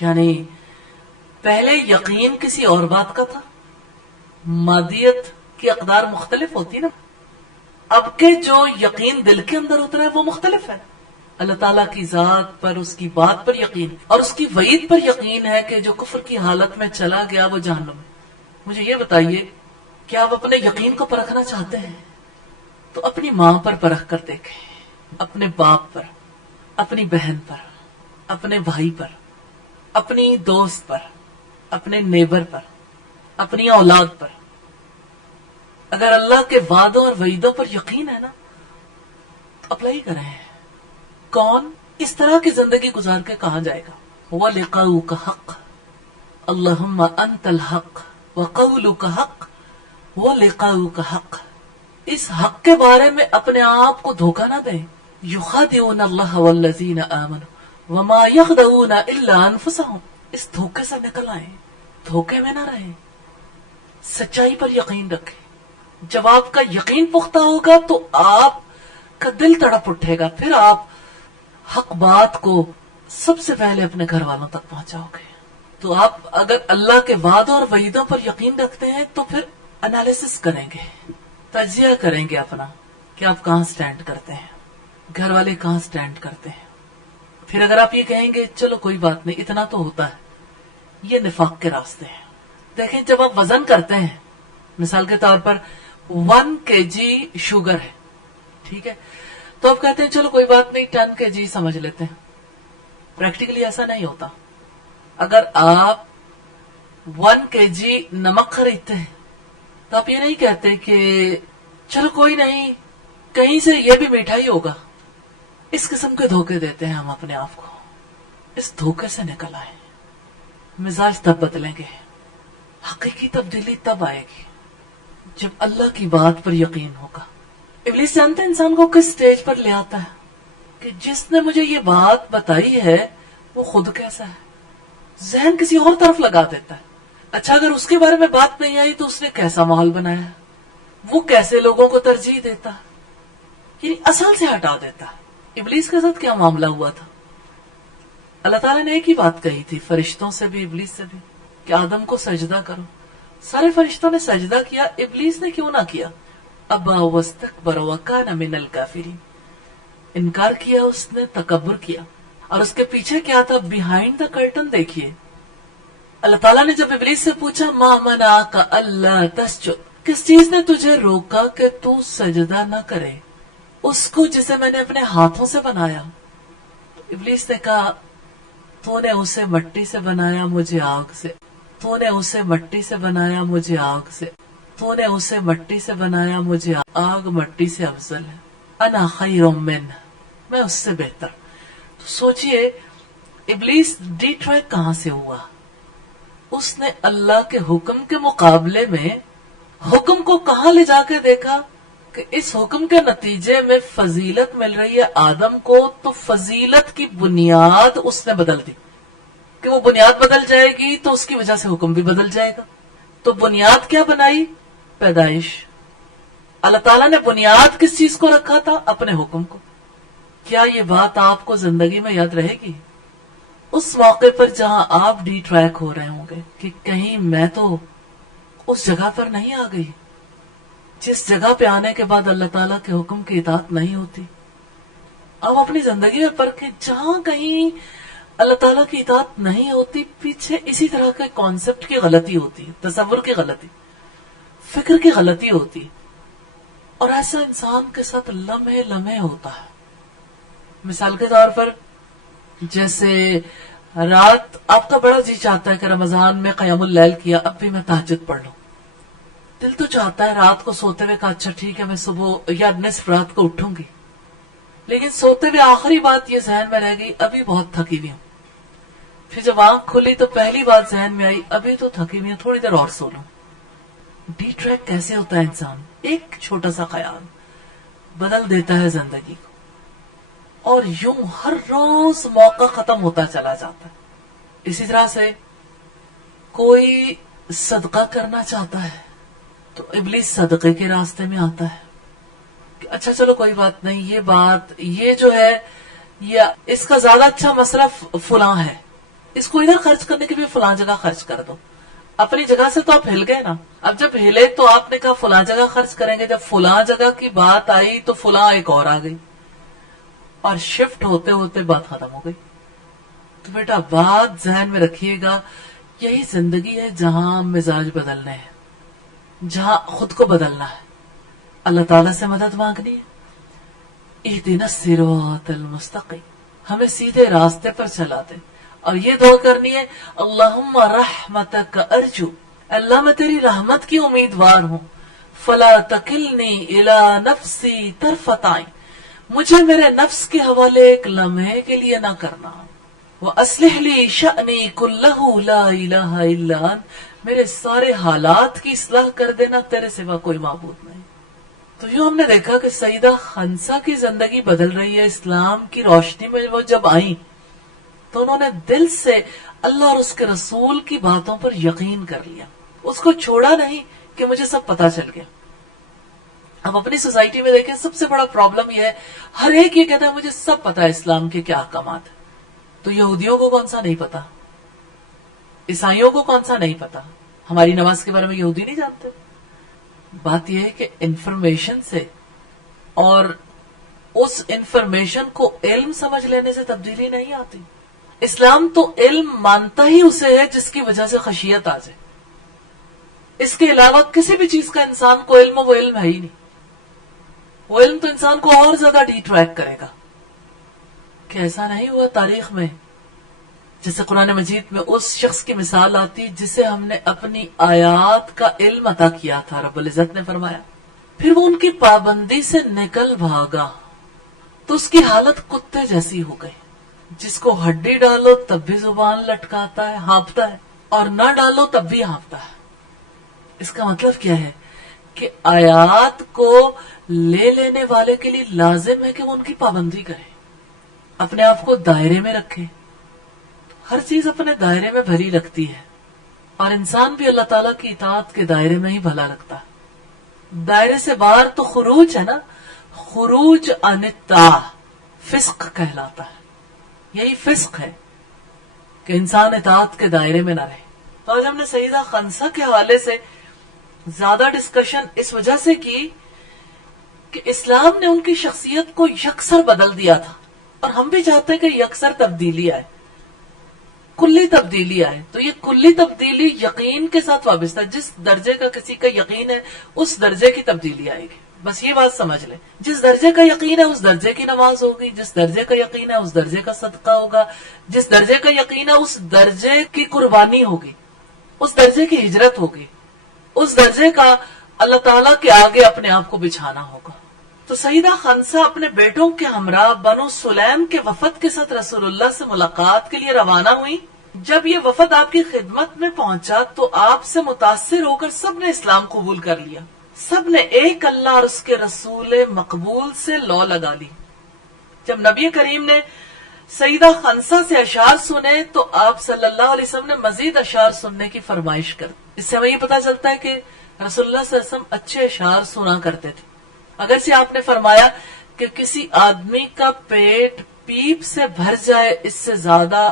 یعنی پہلے یقین کسی اور بات کا تھا، مادیت کی اقدار مختلف ہوتی نا. اب کے جو یقین دل کے اندر اترا ہے وہ مختلف ہے. اللہ تعالیٰ کی ذات پر، اس کی بات پر یقین اور اس کی وعید پر یقین ہے کہ جو کفر کی حالت میں چلا گیا وہ جہنم ہے. مجھے یہ بتائیے کہ آپ اپنے یقین کو پرکھنا چاہتے ہیں تو اپنی ماں پر پرکھ کر دیکھیں، اپنے باپ پر، اپنی بہن پر، اپنے بھائی پر، اپنی دوست پر، اپنے نیبر پر، اپنی اولاد پر. اگر اللہ کے وعدوں اور وعیدوں پر یقین ہے نا تو اپلائی کریں. کون اس طرح کی زندگی گزار کے کہا جائے گا وَلِقَاؤُكَ حَقٌّ، اللہم انت الحق، وقولک حق، وَلِقَاؤُكَ حق. اس حق کے بارے میں اپنے آپ کو دھوکہ نہ دیں. یخادعون اللہ والذین آمنوا وما یخدعون الا انفسهم. اس دھوکے سے نکل آئیں، دھوکے میں نہ رہیں، سچائی پر یقین رکھیں. جب آپ کا یقین پختہ ہوگا تو آپ کا دل تڑپ اٹھے گا، پھر آپ حق بات کو سب سے پہلے اپنے گھر والوں تک پہنچاؤ گے. تو آپ اگر اللہ کے وعدوں اور وعیدوں پر یقین رکھتے ہیں تو پھر انالیسس کریں گے، تجزیہ کریں گے اپنا کہ آپ کہاں سٹینڈ کرتے ہیں، گھر والے کہاں سٹینڈ کرتے ہیں. پھر اگر آپ یہ کہیں گے چلو کوئی بات نہیں، اتنا تو ہوتا ہے، یہ نفاق کے راستے ہیں. دیکھیں جب آپ وزن کرتے ہیں، مثال کے طور پر 1 kg شوگر ہے، ٹھیک ہے، تو آپ کہتے ہیں چلو کوئی بات نہیں 10 kg سمجھ لیتے ہیں. پریکٹیکلی ایسا نہیں ہوتا. اگر آپ 1 kg نمک خریدتے ہیں تو آپ یہ نہیں کہتے کہ چلو کوئی نہیں کہیں سے یہ بھی میٹھا ہی ہوگا. اس قسم کے دھوکے دیتے ہیں ہم اپنے آپ کو. اس دھوکے سے نکل آئے، مزاج تب بدلیں گے. حقیقی تبدیلی تب آئے گی جب اللہ کی بات پر یقین ہوگا. ابلیس جانتے ہیں انسان کو کس سٹیج پر لے آتا ہے کہ جس نے مجھے یہ بات بتائی ہے وہ خود کیسا ہے، ذہن کسی اور طرف لگا دیتا ہے. اچھا اگر اس کے بارے میں بات نہیں آئی تو اس نے کیسا ماحول بنایا، وہ کیسے لوگوں کو ترجیح دیتا، یعنی اصل سے ہٹا دیتا. ابلیس کے ساتھ کیا معاملہ ہوا تھا؟ اللہ تعالیٰ نے ایک ہی بات کہی تھی فرشتوں سے بھی ابلیس سے بھی کہ آدم کو سجدہ کرو. سارے فرشتوں نے سجدہ کیا، ابلیس نے کیوں نہ کیا؟ ابا واستکبر وکان من الکافرین. انکار کیا، اس نے تکبر کیا. اور اس کے پیچھے کیا تھا؟ بیہائنڈ دا کرٹن دیکھیے. اللہ تعالیٰ نے جب ابلیس سے پوچھا ما منعک الا تسجد، کس چیز نے تجھے روکا کہ تو سجدہ نہ کرے اس کو جسے میں نے اپنے ہاتھوں سے بنایا؟ ابلیس نے کہا تو نے اسے مٹی سے بنایا، مجھے آگ سے. تو نے اسے مٹی سے بنایا، مجھے آگ سے. تو نے اسے مٹی سے بنایا، مجھے آگ مٹی سے افضل ہے، انا خیر من، میں اس سے بہتر. تو سوچئے ابلیس ڈی ٹریک کہاں سے ہوا؟ اس نے اللہ کے حکم کے مقابلے میں حکم کو کہاں لے جا کے دیکھا کہ اس حکم کے نتیجے میں فضیلت مل رہی ہے آدم کو، تو فضیلت کی بنیاد اس نے بدل دی کہ وہ بنیاد بدل جائے گی تو اس کی وجہ سے حکم بھی بدل جائے گا. تو بنیاد کیا بنائی؟ پیدائش. اللہ تعالیٰ نے بنیاد کس چیز کو رکھا تھا؟ اپنے حکم کو. کیا یہ بات آپ کو زندگی میں یاد رہے گی؟ اس موقع پر جہاں آپ ڈی ٹریک ہو رہے ہوں گے کہ کہیں میں تو اس جگہ پر نہیں آ گئی جس جگہ پہ آنے کے بعد اللہ تعالیٰ کے حکم کی اطاعت نہیں ہوتی. آپ اپنی زندگی میں پرکھیں، جہاں کہیں اللہ تعالیٰ کی اطاعت نہیں ہوتی، پیچھے اسی طرح کے کانسیپٹ کی غلطی ہوتی ہے، تصور کی غلطی، فکر کی غلطی ہوتی ہے. اور ایسا انسان کے ساتھ لمحے لمحے ہوتا ہے. مثال کے طور پر جیسے رات آپ کا بڑا جی چاہتا ہے کہ رمضان میں قیام اللیل کیا، اب بھی میں تہجد پڑھ لوں. دل تو چاہتا ہے رات کو سوتے ہوئے کہ اچھا ٹھیک ہے میں صبح یا نصف رات کو اٹھوں گی، لیکن سوتے ہوئے آخری بات یہ ذہن میں رہ گئی ابھی بہت تھکی ہوئی ہوں. پھر جب آنکھ کھلی تو پہلی بات ذہن میں آئی ابھی تو تھکی ہوئی ہوں، تھوڑی دیر اور سو لوں. ڈی ٹریک کیسے ہوتا ہے انسان؟ ایک چھوٹا سا خیال بدل دیتا ہے زندگی کو، اور یوں ہر روز موقع ختم ہوتا چلا جاتا ہے. اسی طرح سے کوئی صدقہ کرنا چاہتا ہے تو ابلیس صدقے کے راستے میں آتا ہے کہ اچھا چلو کوئی بات نہیں، یہ بات یہ جو ہے یہ اس کا زیادہ اچھا مصرف فلاں ہے، اس کو ادھر خرچ کرنے کے بھی فلاں جگہ خرچ کر دو. اپنی جگہ سے تو آپ ہل گئے نا. اب جب ہلے تو آپ نے کہا فلاں جگہ خرچ کریں گے، جب فلاں جگہ کی بات آئی تو فلاں ایک اور آ گئی، اور شفٹ ہوتے ہوتے بات ختم ہو گئی. تو بیٹا بات ذہن میں رکھیے گا، یہی زندگی ہے جہاں مزاج بدلنے ہیں، جہاں خود کو بدلنا ہے، اللہ تعالیٰ سے مدد مانگنی ہے. اہدنا الصراط المستقیم، ہمیں سیدھے راستے پر چلا دے. اور یہ دعا کرنی ہے اللہم رحمتک ارجو، اللہ میں تیری رحمت کی امیدوار ہوں. فلا تکلنی الی نفسی طرفۃ عین، مجھے میرے نفس کے حوالے ایک لمحے کے لیے نہ کرنا. وَأَصْلِحْ لِي شَأْنِي كُلَّهُ لَا إِلَهَ إِلَّا أَنْتَ، میرے سارے حالات کی اصلاح کر دینا، تیرے سوا کوئی معبود نہیں. تو یوں ہم نے دیکھا کہ سیدہ خنسا کی زندگی بدل رہی ہے. اسلام کی روشنی میں وہ جب آئیں تو انہوں نے دل سے اللہ اور اس کے رسول کی باتوں پر یقین کر لیا، اس کو چھوڑا نہیں کہ مجھے سب پتا چل گیا. اب اپنی سوسائٹی میں دیکھیں سب سے بڑا پرابلم یہ ہے، ہر ایک یہ کہتا ہے مجھے سب پتا ہے اسلام کے کیا احکامات ہیں. تو یہودیوں کو کون سا نہیں پتا؟ عیسائیوں کو کون سا نہیں پتا؟ ہماری نماز کے بارے میں یہودی نہیں جانتے. بات یہ ہے کہ انفارمیشن سے اور اس انفارمیشن کو علم سمجھ لینے سے تبدیلی نہیں آتی. اسلام تو علم مانتا ہی اسے ہے جس کی وجہ سے خشیت آ جائے. اس کے علاوہ کسی بھی چیز کا انسان کو علم وہ علم ہے ہی نہیں. وہ علم تو انسان کو اور زیادہ ڈی ٹریک کرے گا. کہ ایسا نہیں ہوا تاریخ میں جیسے قرآن مجید میں اس شخص کی مثال آتی جسے ہم نے اپنی آیات کا علم عطا کیا تھا. رب العزت نے فرمایا پھر وہ ان کی پابندی سے نکل بھاگا تو اس کی حالت کتے جیسی ہو گئی، جس کو ہڈی ڈالو تب بھی زبان لٹکاتا ہے، ہانپتا ہے، اور نہ ڈالو تب بھی ہانپتا ہے. اس کا مطلب کیا ہے کہ آیات کو لے لینے والے کے لیے لازم ہے کہ وہ ان کی پابندی کرے، اپنے آپ کو دائرے میں رکھے. ہر چیز اپنے دائرے میں بھری لگتی ہے، اور انسان بھی اللہ تعالیٰ کی اطاعت کے دائرے میں ہی بھلا لگتا ہے. دائرے سے باہر تو خروج ہے نا، خروج عن الطاعہ فسق کہلاتا ہے. یہی فسق ہے کہ انسان اطاعت کے دائرے میں نہ رہے. تو آج ہم نے سیدہ خنسا کے حوالے سے زیادہ ڈسکشن اس وجہ سے کی کہ اسلام نے ان کی شخصیت کو یکسر بدل دیا تھا، اور ہم بھی چاہتے ہیں کہ یکسر تبدیلی آئے، کلی تبدیلی آئے. تو یہ کلی تبدیلی یقین کے ساتھ وابستہ ہے. جس درجے کا کسی کا یقین ہے اس درجے کی تبدیلی آئے گی. بس یہ بات سمجھ لیں، جس درجے کا یقین ہے اس درجے کی نماز ہوگی، جس درجے کا یقین ہے اس درجے کا صدقہ ہوگا، جس درجے کا یقین ہے اس درجے کی قربانی ہوگی، اس درجے کی ہجرت ہوگی، اس درجے کا اللہ تعالیٰ کے آگے اپنے آپ کو بچھانا ہوگا. تو سیدہ خنسا اپنے بیٹوں کے ہمراہ بنو سلیم کے وفد کے ساتھ رسول اللہ سے ملاقات کے لیے روانہ ہوئی. جب یہ وفد آپ کی خدمت میں پہنچا تو آپ سے متاثر ہو کر سب نے اسلام قبول کر لیا. سب نے ایک اللہ اور اس کے رسول مقبول سے لو لگا لی. جب نبی کریم نے سیدہ خنسا سے اشعار سنے تو آپ صلی اللہ علیہ وسلم نے مزید اشعار سننے کی فرمائش کر. اس سے ہمیں یہ پتا چلتا ہے کہ رسول اللہ صلی اللہ علیہ وسلم اچھے اشعار سنا کرتے تھے. اگرچہ آپ نے فرمایا کہ کسی آدمی کا پیٹ پیپ سے بھر جائے اس سے زیادہ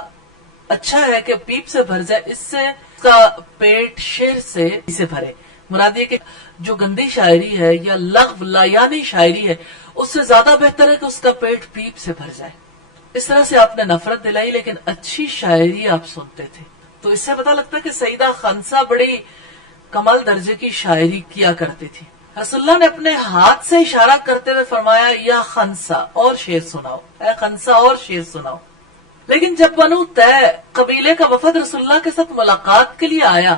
اچھا ہے کہ پیپ سے بھر جائے اس سے اس کا پیٹ شیر سے بھرے. مراد یہ کہ جو گندی شاعری ہے یا لغو لایانی شاعری ہے اس سے زیادہ بہتر ہے کہ اس کا پیٹ پیپ سے بھر جائے. اس طرح سے آپ نے نفرت دلائی لیکن اچھی شاعری آپ سنتے تھے. تو اس سے پتہ لگتا ہے کہ سیدہ خنسا بڑی کمال درجے کی شاعری کیا کرتی تھی. رسول اللہ نے اپنے ہاتھ سے اشارہ کرتے ہوئے فرمایا یا خنسا اور شعر سناؤ، اے خنسا اور شعر سناؤ. لیکن جب بنو طے قبیلے کا وفد رسول اللہ کے ساتھ ملاقات کے لیے آیا،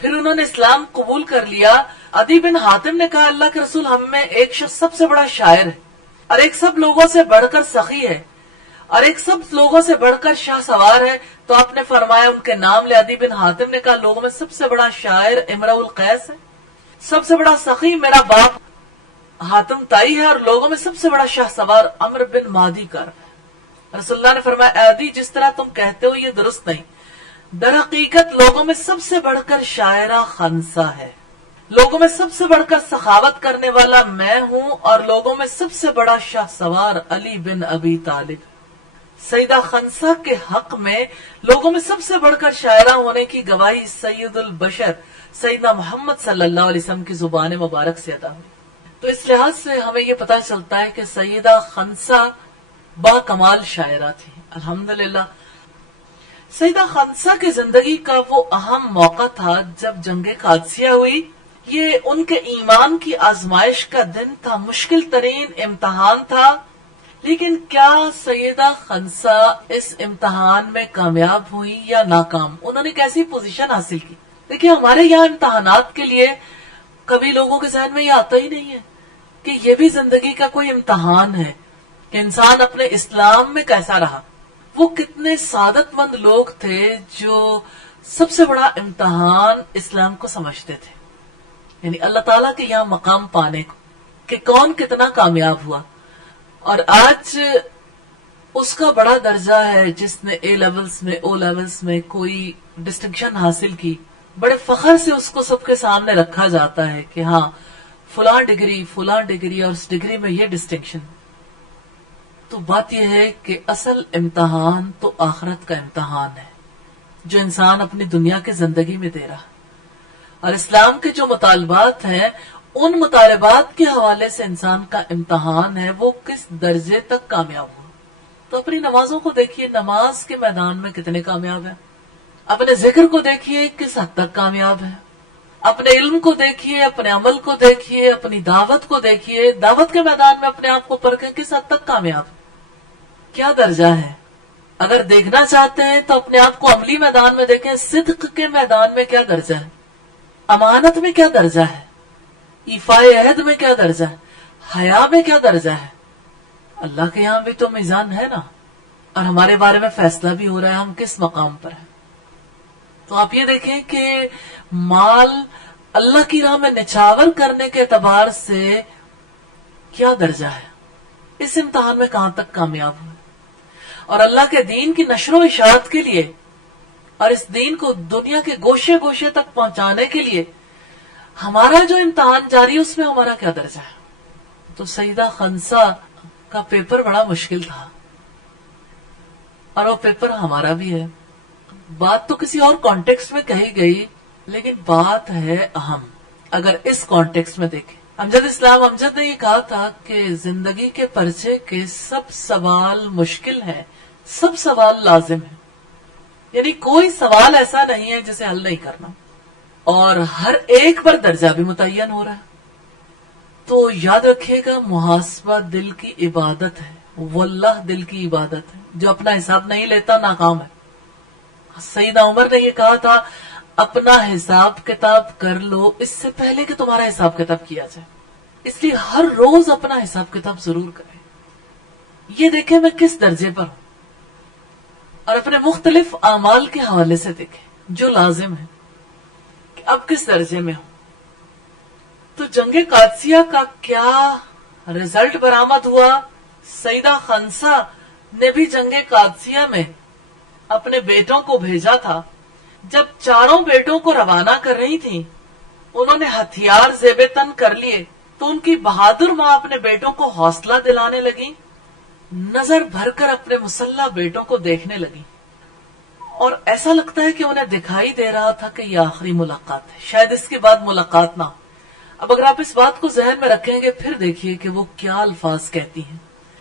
پھر انہوں نے اسلام قبول کر لیا. عدی بن حاتم نے کہا اللہ کے رسول ہم میں ایک شخص سب سے بڑا شاعر ہے اور ایک سب لوگوں سے بڑھ کر سخی ہے اور ایک سب لوگوں سے بڑھ کر شاہ سوار ہے. تو آپ نے فرمایا ان کے نام لے. عدی بن حاتم نے کہا لوگوں میں سب سے بڑا شاعر امرؤ القیس ہے، سب سے بڑا سخی میرا باپ حاتم تائی ہے اور لوگوں میں سب سے بڑا شاہ سوار عمرو بن مادی کر ہے. رسول اللہ نے فرمایا اے عدی جس طرح تم کہتے ہو یہ درست نہیں. در حقیقت لوگوں میں سب سے بڑھ کر شاعرہ خنسا ہے، لوگوں میں سب سے بڑھ کر سخاوت کرنے والا میں ہوں اور لوگوں میں سب سے بڑا شاہ سوار علی بن ابی طالب. سیدہ خنسا کے حق میں لوگوں میں سب سے بڑھ کر شاعرہ ہونے کی گواہی سید البشر سیدنا محمد صلی اللہ علیہ وسلم کی زبان مبارک سے ادا ہوئی. تو اس لحاظ سے ہمیں یہ پتا چلتا ہے کہ سیدہ خنسا با کمال شاعرہ تھی. الحمدللہ سیدہ خنسا کی زندگی کا وہ اہم موقع تھا جب جنگ قادسیہ ہوئی. یہ ان کے ایمان کی آزمائش کا دن تھا، مشکل ترین امتحان تھا. لیکن کیا سیدہ خنسا اس امتحان میں کامیاب ہوئی یا ناکام؟ انہوں نے کیسی پوزیشن حاصل کی؟ دیکھیں ہمارے یہاں امتحانات کے لیے کبھی لوگوں کے ذہن میں یہ آتا ہی نہیں ہے کہ یہ بھی زندگی کا کوئی امتحان ہے کہ انسان اپنے اسلام میں کیسا رہا. وہ کتنے سعادت مند لوگ تھے جو سب سے بڑا امتحان اسلام کو سمجھتے تھے، یعنی اللہ تعالیٰ کے یہاں مقام پانے کو، کہ کون کتنا کامیاب ہوا. اور آج اس کا بڑا درجہ ہے جس نے اے لیولز میں او لیولز میں کوئی ڈسٹنکشن حاصل کی، بڑے فخر سے اس کو سب کے سامنے رکھا جاتا ہے کہ ہاں فلاں ڈگری اور اس ڈگری میں یہ ڈسٹنکشن. تو بات یہ ہے کہ اصل امتحان تو آخرت کا امتحان ہے جو انسان اپنی دنیا کی زندگی میں دے رہا. اور اسلام کے جو مطالبات ہیں ان مطالبات کے حوالے سے انسان کا امتحان ہے وہ کس درجے تک کامیاب ہوا. تو اپنی نمازوں کو دیکھیے، نماز کے میدان میں کتنے کامیاب ہیں. اپنے ذکر کو دیکھیے کس حد تک کامیاب ہے. اپنے علم کو دیکھیے، اپنے عمل کو دیکھیے، اپنی دعوت کو دیکھیے، دعوت کے میدان میں اپنے آپ کو پرکھیں کس حد تک کامیاب ہے، کیا درجہ ہے. اگر دیکھنا چاہتے ہیں تو اپنے آپ کو عملی میدان میں دیکھیں. صدق کے میدان میں کیا درجہ ہے، امانت میں کیا درجہ ہے، ایفاء عہد میں کیا درجہ ہے، حیا میں کیا درجہ ہے. اللہ کے یہاں بھی تو میزان ہے نا، اور ہمارے بارے میں فیصلہ بھی ہو رہا ہے ہم کس مقام پر ہیں. تو آپ یہ دیکھیں کہ مال اللہ کی راہ میں نچھاور کرنے کے اعتبار سے کیا درجہ ہے، اس امتحان میں کہاں تک کامیاب ہوئے. اور اللہ کے دین کی نشر و اشاعت کے لیے اور اس دین کو دنیا کے گوشے گوشے تک پہنچانے کے لیے ہمارا جو امتحان جاری ہے اس میں ہمارا کیا درجہ ہے. تو سیدہ خنسا کا پیپر بڑا مشکل تھا اور وہ پیپر ہمارا بھی ہے. بات تو کسی اور کانٹیکسٹ میں کہی گئی لیکن بات ہے اہم اگر اس کانٹیکسٹ میں دیکھیں. امجد اسلام امجد نے یہ کہا تھا کہ زندگی کے پرچے کے سب سوال مشکل ہیں، سب سوال لازم ہیں. یعنی کوئی سوال ایسا نہیں ہے جسے حل نہیں کرنا، اور ہر ایک پر درجہ بھی متعین ہو رہا ہے. تو یاد رکھیے گا محاسبہ دل کی عبادت ہے، واللہ دل کی عبادت ہے. جو اپنا حساب نہیں لیتا ناکام ہے. سیدنا عمر نے یہ کہا تھا اپنا حساب کتاب کر لو اس سے پہلے کہ تمہارا حساب کتاب کیا جائے. اس لیے ہر روز اپنا حساب کتاب ضرور کریں. یہ دیکھیں میں کس درجے پر ہوں، اور اپنے مختلف اعمال کے حوالے سے دیکھیں جو لازم ہے کہ اب کس درجے میں ہوں. تو جنگ قادسیہ کا کیا رزلٹ برآمد ہوا؟ سیدہ خنسا نے بھی جنگ قادسیہ میں اپنے بیٹوں کو بھیجا تھا. جب چاروں بیٹوں کو روانہ کر رہی تھیں، انہوں نے ہتھیار زیب تن کر لیے تو ان کی بہادر ماں اپنے بیٹوں کو حوصلہ دلانے لگی، نظر بھر کر اپنے مسلح بیٹوں کو دیکھنے لگی، اور ایسا لگتا ہے کہ انہیں دکھائی دے رہا تھا کہ یہ آخری ملاقات ہے، شاید اس کے بعد ملاقات نہ ہو. اب اگر آپ اس بات کو ذہن میں رکھیں گے پھر دیکھیے کہ وہ کیا الفاظ کہتی ہیں.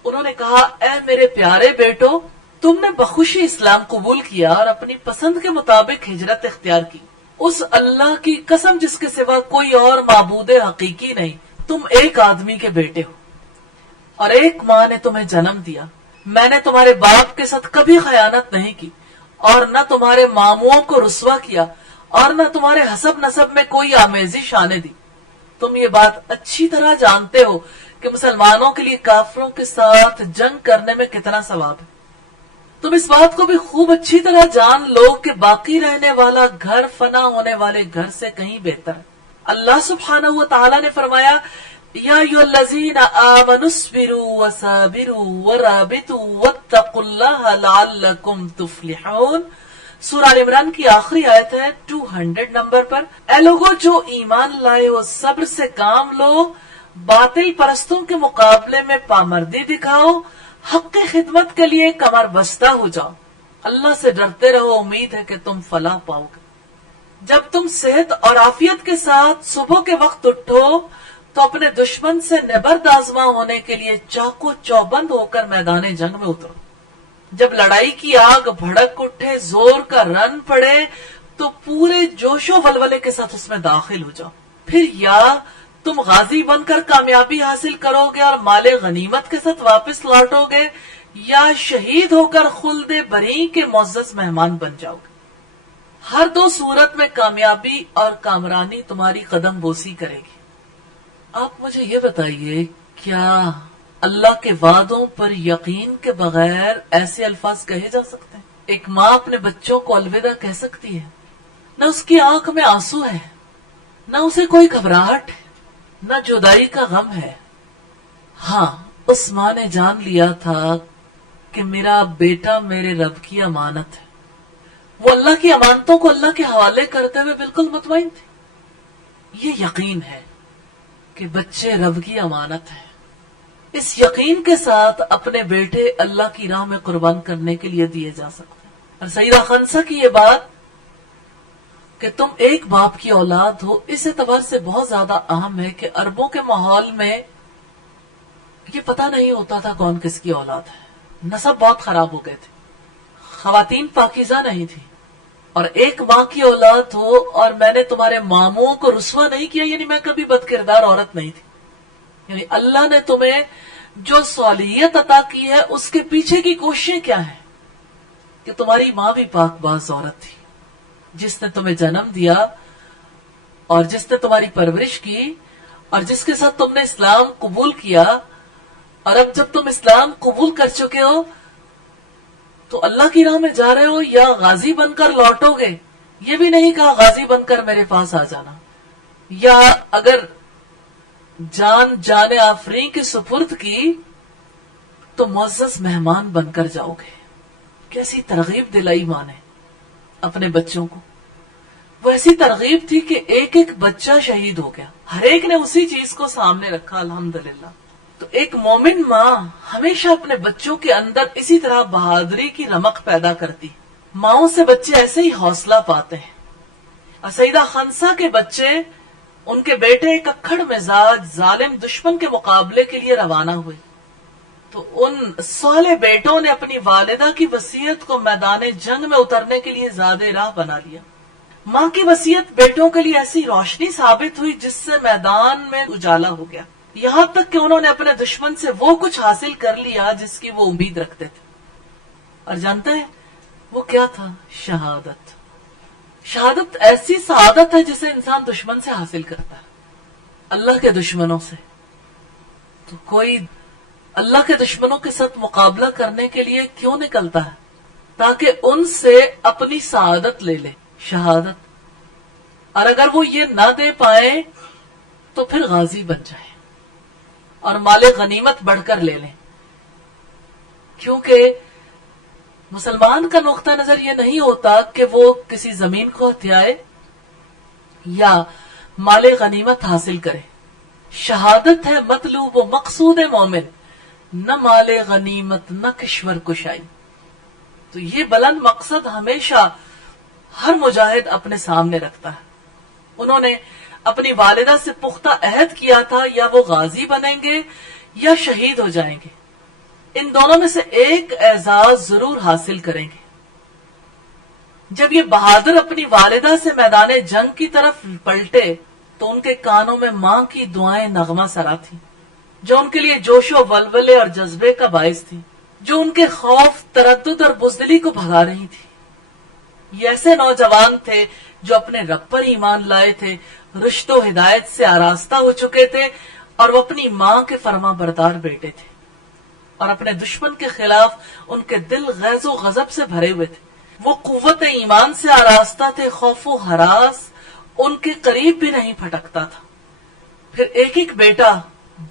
انہوں نے کہا، اے میرے پیارے بیٹو، تم نے بخوشی اسلام قبول کیا اور اپنی پسند کے مطابق ہجرت اختیار کی. اس اللہ کی قسم جس کے سوا کوئی اور معبود حقیقی نہیں، تم ایک آدمی کے بیٹے ہو اور ایک ماں نے تمہیں جنم دیا. میں نے تمہارے باپ کے ساتھ کبھی خیانت نہیں کی اور نہ تمہارے ماموں کو رسوا کیا اور نہ تمہارے حسب نسب میں کوئی آمیزش آنے دی. تم یہ بات اچھی طرح جانتے ہو کہ مسلمانوں کے لیے کافروں کے ساتھ جنگ کرنے میں کتنا ثواب ہے. تم اس بات کو بھی خوب اچھی طرح جان لو کہ باقی رہنے والا گھر فنا ہونے والے گھر سے کہیں بہتر ہے. اللہ سبحانہ و تعالی نے فرمایا، یا ایھا الذین آمنوا اصبروا وصابروا ورابطوا واتقوا اللہ لعلکم تفلحون. سورہ عمران کی آخری آیت ہے 200 نمبر پر. اے لوگو جو ایمان لائے ہو، صبر سے کام لو، باطل پرستوں کے مقابلے میں پامردی دکھاؤ، حق کی خدمت کے لیے کمر بستہ ہو جاؤ، اللہ سے ڈرتے رہو، امید ہے کہ تم فلاح پاؤ گے. جب تم صحت اور عافیت کے ساتھ صبح کے وقت اٹھو تو اپنے دشمن سے نبرد آزما ہونے کے لیے چاقو چوبند ہو کر میدان جنگ میں اترو. جب لڑائی کی آگ بھڑک اٹھے، زور کا رن پڑے تو پورے جوش و ولولے کے ساتھ اس میں داخل ہو جاؤ. پھر یا تم غازی بن کر کامیابی حاصل کرو گے اور مال غنیمت کے ساتھ واپس لوٹو گے، یا شہید ہو کر خلد بری کے معزز مہمان بن جاؤ گے. ہر دو صورت میں کامیابی اور کامرانی تمہاری قدم بوسی کرے گی. آپ مجھے یہ بتائیے، کیا اللہ کے وعدوں پر یقین کے بغیر ایسے الفاظ کہے جا سکتے ہیں؟ ایک ماں اپنے بچوں کو الوداع کہہ سکتی ہے، نہ اس کی آنکھ میں آنسو ہے، نہ اسے کوئی گھبراہٹ ہے، نہ جدائی کا غم ہے. ہاں، اس ماں نے جان لیا تھا کہ میرا بیٹا میرے رب کی امانت ہے. وہ اللہ کی امانتوں کو اللہ کے حوالے کرتے ہوئے بالکل مطمئن تھی. یہ یقین ہے کہ بچے رب کی امانت ہے. اس یقین کے ساتھ اپنے بیٹے اللہ کی راہ میں قربان کرنے کے لیے دیے جا سکتے ہیں. اور سیدہ خنسا کی یہ بات کہ تم ایک باپ کی اولاد ہو، اس اعتبار سے بہت زیادہ اہم ہے کہ عربوں کے ماحول میں یہ پتہ نہیں ہوتا تھا کون کس کی اولاد ہے. نسب بہت خراب ہو گئے تھے، خواتین پاکیزہ نہیں تھی. اور ایک ماں کی اولاد ہو اور میں نے تمہارے ماموں کو رسوا نہیں کیا، یعنی میں کبھی بد کردار عورت نہیں تھی. یعنی اللہ نے تمہیں جو صالحیت عطا کی ہے اس کے پیچھے کی کوششیں کیا ہیں کہ تمہاری ماں بھی پاک باز عورت تھی، جس نے تمہیں جنم دیا اور جس نے تمہاری پرورش کی اور جس کے ساتھ تم نے اسلام قبول کیا. اور اب جب تم اسلام قبول کر چکے ہو تو اللہ کی راہ میں جا رہے ہو، یا غازی بن کر لوٹو گے. یہ بھی نہیں کہا غازی بن کر میرے پاس آ جانا، یا اگر جان آفرین کی سپرد کی تو معزز مہمان بن کر جاؤ گے. کیسی ترغیب دلائی ماں نے اپنے بچوں کو. وہ ایسی ترغیب تھی کہ ایک ایک بچہ شہید ہو گیا، ہر ایک نے اسی چیز کو سامنے رکھا. الحمدللہ. تو ایک مومن ماں ہمیشہ اپنے بچوں کے اندر اسی طرح بہادری کی رمق پیدا کرتی. ماؤں سے بچے ایسے ہی حوصلہ پاتے ہیں. اور سیدہ خنسا کے بچے، ان کے بیٹے ایک اکھڑ مزاج ظالم دشمن کے مقابلے کے لیے روانہ ہوئے تو ان صالح بیٹوں نے اپنی والدہ کی وصیت کو میدان جنگ میں اترنے کے لیے زیادہ راہ بنا لیا. ماں کی وصیت بیٹوں کے لیے ایسی روشنی ثابت ہوئی جس سے میدان میں اجالا ہو گیا، یہاں تک کہ انہوں نے اپنے دشمن سے وہ کچھ حاصل کر لیا جس کی وہ امید رکھتے تھے. اور جانتے ہیں وہ کیا تھا؟ شہادت. شہادت ایسی سعادت ہے جسے انسان دشمن سے حاصل کرتا ہے، اللہ کے دشمنوں سے. تو کوئی اللہ کے دشمنوں کے ساتھ مقابلہ کرنے کے لیے کیوں نکلتا ہے؟ تاکہ ان سے اپنی سعادت لے لے، شہادت. اور اگر وہ یہ نہ دے پائے تو پھر غازی بن جائے اور مال غنیمت بڑھ کر لے لیں. کیونکہ مسلمان کا نقطہ نظر یہ نہیں ہوتا کہ وہ کسی زمین کو ہتھیائے یا مال غنیمت حاصل کرے. شہادت ہے مطلوب و مقصود مومن، نہ مال غنیمت نہ کشور کشائی. تو یہ بلند مقصد ہمیشہ ہر مجاہد اپنے سامنے رکھتا ہے. انہوں نے اپنی والدہ سے پختہ عہد کیا تھا یا وہ غازی بنیں گے یا شہید ہو جائیں گے، ان دونوں میں سے ایک اعزاز ضرور حاصل کریں گے. جب یہ بہادر اپنی والدہ سے میدان جنگ کی طرف پلٹے تو ان کے کانوں میں ماں کی دعائیں نغمہ سرا تھیں، جو ان کے لیے جوش و ولولے اور جذبے کا باعث تھی، جو ان کے خوف، تردد اور بزدلی کو بھگا رہی تھی. یہ ایسے نوجوان تھے جو اپنے رب پر ایمان لائے تھے، رشد و ہدایت سے آراستہ ہو چکے تھے، اور وہ اپنی ماں کے فرما بردار بیٹے تھے، اور اپنے دشمن کے خلاف ان کے دل غیظ و غضب سے بھرے ہوئے تھے. وہ قوت ایمان سے آراستہ تھے، خوف و ہراس ان کے قریب بھی نہیں پھٹکتا تھا. پھر ایک ایک بیٹا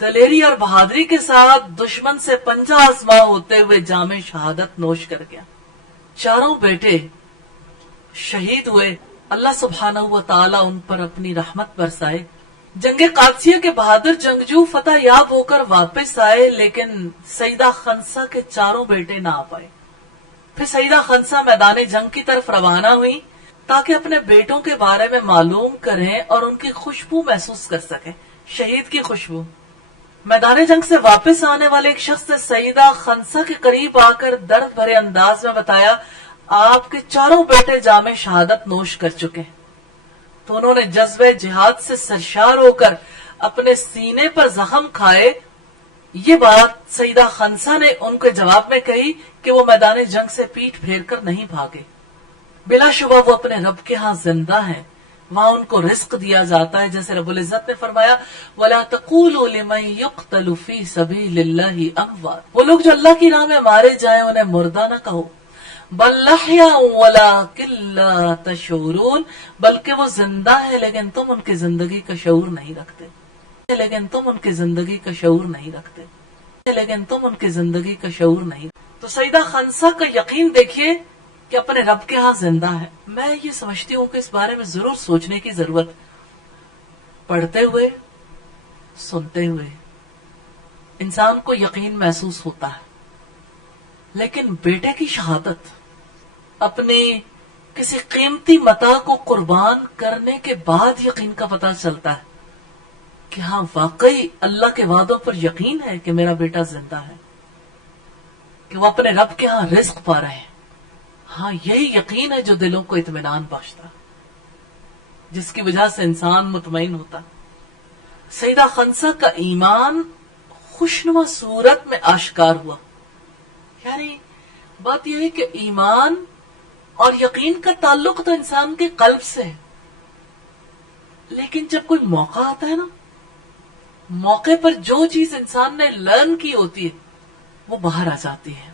دلیری اور بہادری کے ساتھ دشمن سے پنجہ آزما ہوتے ہوئے جام شہادت نوش کر گیا. چاروں بیٹے شہید ہوئے. اللہ سبحانہ و تعالی ان پر اپنی رحمت برسائے. جنگ قادسیہ کے بہادر جنگجو فتح یاب ہو کر واپس آئے، لیکن سیدہ خنسا کے چاروں بیٹے نہ آ پائے. پھر سیدہ خنسا میدان جنگ کی طرف روانہ ہوئی تاکہ اپنے بیٹوں کے بارے میں معلوم کریں اور ان کی خوشبو محسوس کر سکیں، شہید کی خوشبو. میدان جنگ سے واپس آنے والے ایک شخص نے سیدہ خنسا کے قریب آ کر درد بھرے انداز میں بتایا، آپ کے چاروں بیٹے جام شہادت نوش کر چکے. تو انہوں نے جذبہ جہاد سے سرشار ہو کر اپنے سینے پر زخم کھائے. یہ بات سیدہ خنسا نے ان کے جواب میں کہی کہ وہ میدان جنگ سے پیٹھ پھیر کر نہیں بھاگے. بلا شبہ وہ اپنے رب کے ہاں زندہ ہیں، وہاں ان کو رزق دیا جاتا ہے، جیسے رب العزت نے فرمایا وَلَا تَقُولُوا لِمَن يُقْتَلُ فِي سَبِيلِ اللَّهِ أَمْوَاتٌ. وہ لوگ جو اللہ کی راہ میں مارے جائیں انہیں مردہ نہ کہو. بَلْ أَحْيَاءٌ وَلَٰكِن لَّا تَشْعُرُونَ. بلکہ وہ زندہ ہے لیکن تم ان کی زندگی کا شعور نہیں رکھتے. لیکن تم ان کی زندگی کا شعور نہیں رکھتے. لیکن تم ان کی زندگی کا شعور نہیں. تو سیدہ خنسا کا یقین دیکھیے کہ اپنے رب کے ہاں زندہ ہے. میں یہ سمجھتی ہوں کہ اس بارے میں ضرور سوچنے کی ضرورت. پڑھتے ہوئے، سنتے ہوئے انسان کو یقین محسوس ہوتا ہے، لیکن بیٹے کی شہادت، اپنی کسی قیمتی متاع کو قربان کرنے کے بعد یقین کا پتہ چلتا ہے کہ ہاں واقعی اللہ کے وعدوں پر یقین ہے کہ میرا بیٹا زندہ ہے، کہ وہ اپنے رب کے ہاں رزق پا رہے ہیں. ہاں یہی یقین ہے جو دلوں کو اطمینان بخشتا، جس کی وجہ سے انسان مطمئن ہوتا. سیدہ خنسا کا ایمان خوشنما صورت میں آشکار ہوا. یعنی بات یہ ہے کہ ایمان اور یقین کا تعلق تو انسان کے قلب سے ہے، لیکن جب کوئی موقع آتا ہے نا، موقع پر جو چیز انسان نے لرن کی ہوتی ہے وہ باہر آ جاتی ہے.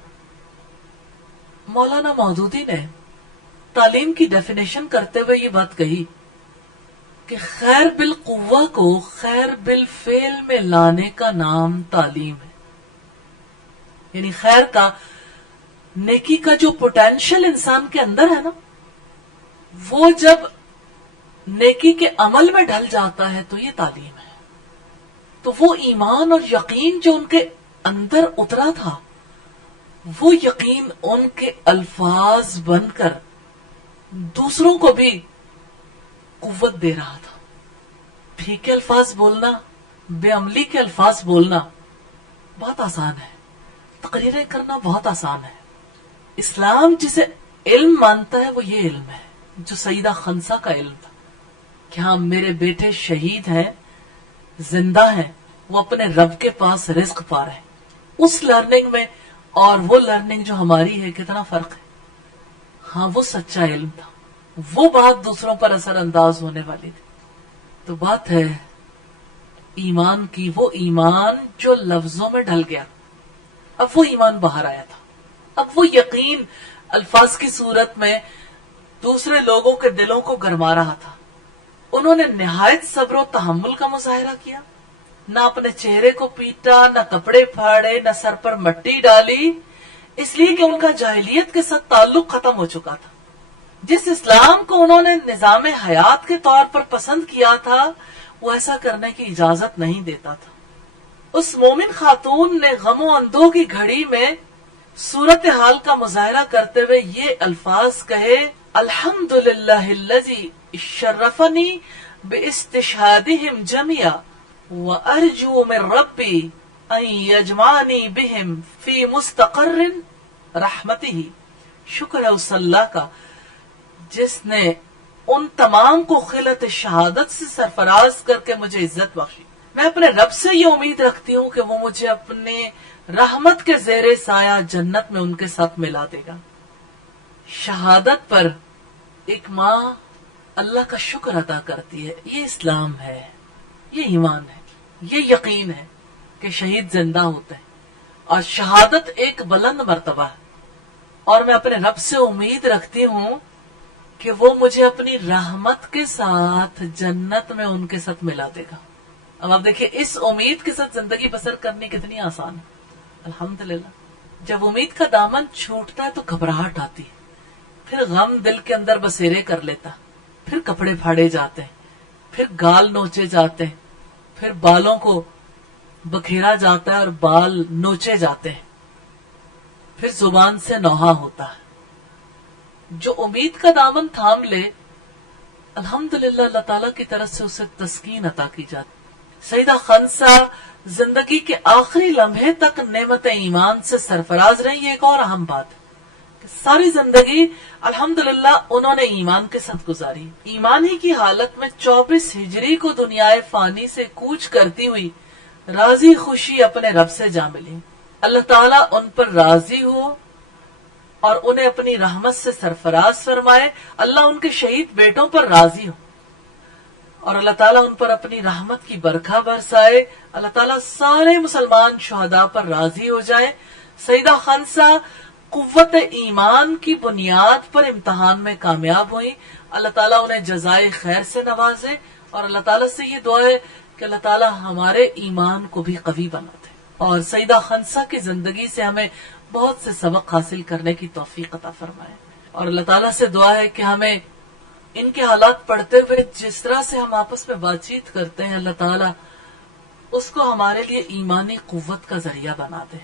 مولانا مودودی نے تعلیم کی ڈیفینیشن کرتے ہوئے یہ بات کہی کہ خیر بالقوہ کو خیر بالفعل میں لانے کا نام تعلیم ہے. یعنی خیر کا، نیکی کا جو پوٹینشل انسان کے اندر ہے نا، وہ جب نیکی کے عمل میں ڈھل جاتا ہے تو یہ تعلیم ہے. تو وہ ایمان اور یقین جو ان کے اندر اترا تھا، وہ یقین ان کے الفاظ بن کر دوسروں کو بھی قوت دے رہا تھا. پھیکے الفاظ بولنا، بے عملی کے الفاظ بولنا بہت آسان ہے، تقریریں کرنا بہت آسان ہے. اسلام جسے علم مانتا ہے وہ یہ علم ہے جو سیدہ خنسا کا علم تھا کہ ہاں میرے بیٹے شہید ہیں، زندہ ہیں، وہ اپنے رب کے پاس رزق پا رہے ہیں. اس لرننگ میں اور وہ لرننگ جو ہماری ہے کتنا فرق ہے. ہاں وہ سچا علم تھا. وہ بات دوسروں پر اثر انداز ہونے والی تھی. تو بات ہے ایمان کی، وہ ایمان جو لفظوں میں ڈھل گیا. اب وہ ایمان باہر آیا تھا. اب وہ یقین الفاظ کی صورت میں دوسرے لوگوں کے دلوں کو گرما رہا تھا. انہوں نے نہایت صبر و تحمل کا مظاہرہ کیا، نہ اپنے چہرے کو پیٹا، نہ کپڑے پھاڑے، نہ سر پر مٹی ڈالی، اس لیے کہ ان کا جاہلیت کے ساتھ تعلق ختم ہو چکا تھا. جس اسلام کو انہوں نے نظام حیات کے طور پر پسند کیا تھا وہ ایسا کرنے کی اجازت نہیں دیتا تھا. اس مومن خاتون نے غم و اندوہ کی گھڑی میں صورتحال کا مظاہرہ کرتے ہوئے یہ الفاظ کہے: الحمدللہ الذی شرفنی باستشہادہم جميعا وارجو من ربی ان یجمعنی بہم فی مستقر رحمتہ. شکر ہے اس اللہ کا جس نے ان تمام کو خلت شہادت سے سرفراز کر کے مجھے عزت بخشی. میں اپنے رب سے یہ امید رکھتی ہوں کہ وہ مجھے اپنے رحمت کے زیر سایہ جنت میں ان کے ساتھ ملا دے گا. شہادت پر ایک ماں اللہ کا شکر ادا کرتی ہے. یہ اسلام ہے، یہ ایمان ہے، یہ یقین ہے کہ شہید زندہ ہوتے ہیں اور شہادت ایک بلند مرتبہ ہے. اور میں اپنے رب سے امید رکھتی ہوں کہ وہ مجھے اپنی رحمت کے ساتھ جنت میں ان کے ساتھ ملا دے گا. اب آپ دیکھیں اس امید کے ساتھ زندگی بسر کرنی کتنی آسان ہے. الحمدللہ. جب امید کا دامن چھوٹتا ہے تو گھبراہٹ آتی ہے، پھر غم دل کے اندر بسیرے کر لیتا، پھر کپڑے پھاڑے جاتے ہیں، پھر گال نوچے جاتے ہیں، پھر بالوں کو بکھیرا جاتا ہے اور بال نوچے جاتے ہیں، پھر زبان سے نوحہ ہوتا ہے. جو امید کا دامن تھام لے الحمدللہ اللہ تعالیٰ کی طرف سے اسے تسکین عطا کی جاتی. سیدہ خنسا زندگی کے آخری لمحے تک نعمت ایمان سے سرفراز رہی. یہ ایک اور اہم بات ہے کہ ساری زندگی الحمدللہ انہوں نے ایمان کے ساتھ گزاری. ایمان ہی کی حالت میں 24 ہجری کو دنیا فانی سے کوچ کرتی ہوئی راضی خوشی اپنے رب سے جا ملی. اللہ تعالیٰ ان پر راضی ہو اور انہیں اپنی رحمت سے سرفراز فرمائے. اللہ ان کے شہید بیٹوں پر راضی ہو اور اللہ تعالیٰ ان پر اپنی رحمت کی برکھا برسائے. اللہ تعالیٰ سارے مسلمان شہداء پر راضی ہو جائے. سیدہ خنسا قوت ایمان کی بنیاد پر امتحان میں کامیاب ہوئی. اللہ تعالیٰ انہیں جزائے خیر سے نوازے اور اللہ تعالیٰ سے یہ دعا ہے کہ اللہ تعالیٰ ہمارے ایمان کو بھی قوی بنا دے. اور سیدہ خنسا کی زندگی سے ہمیں بہت سے سبق حاصل کرنے کی توفیق عطا فرمائے. اور اللہ تعالیٰ سے دعا ہے کہ ہمیں ان کے حالات پڑھتے ہوئے جس طرح سے ہم آپس میں بات چیت کرتے ہیں اللہ تعالیٰ اس کو ہمارے لیے ایمانی قوت کا ذریعہ بنا دے.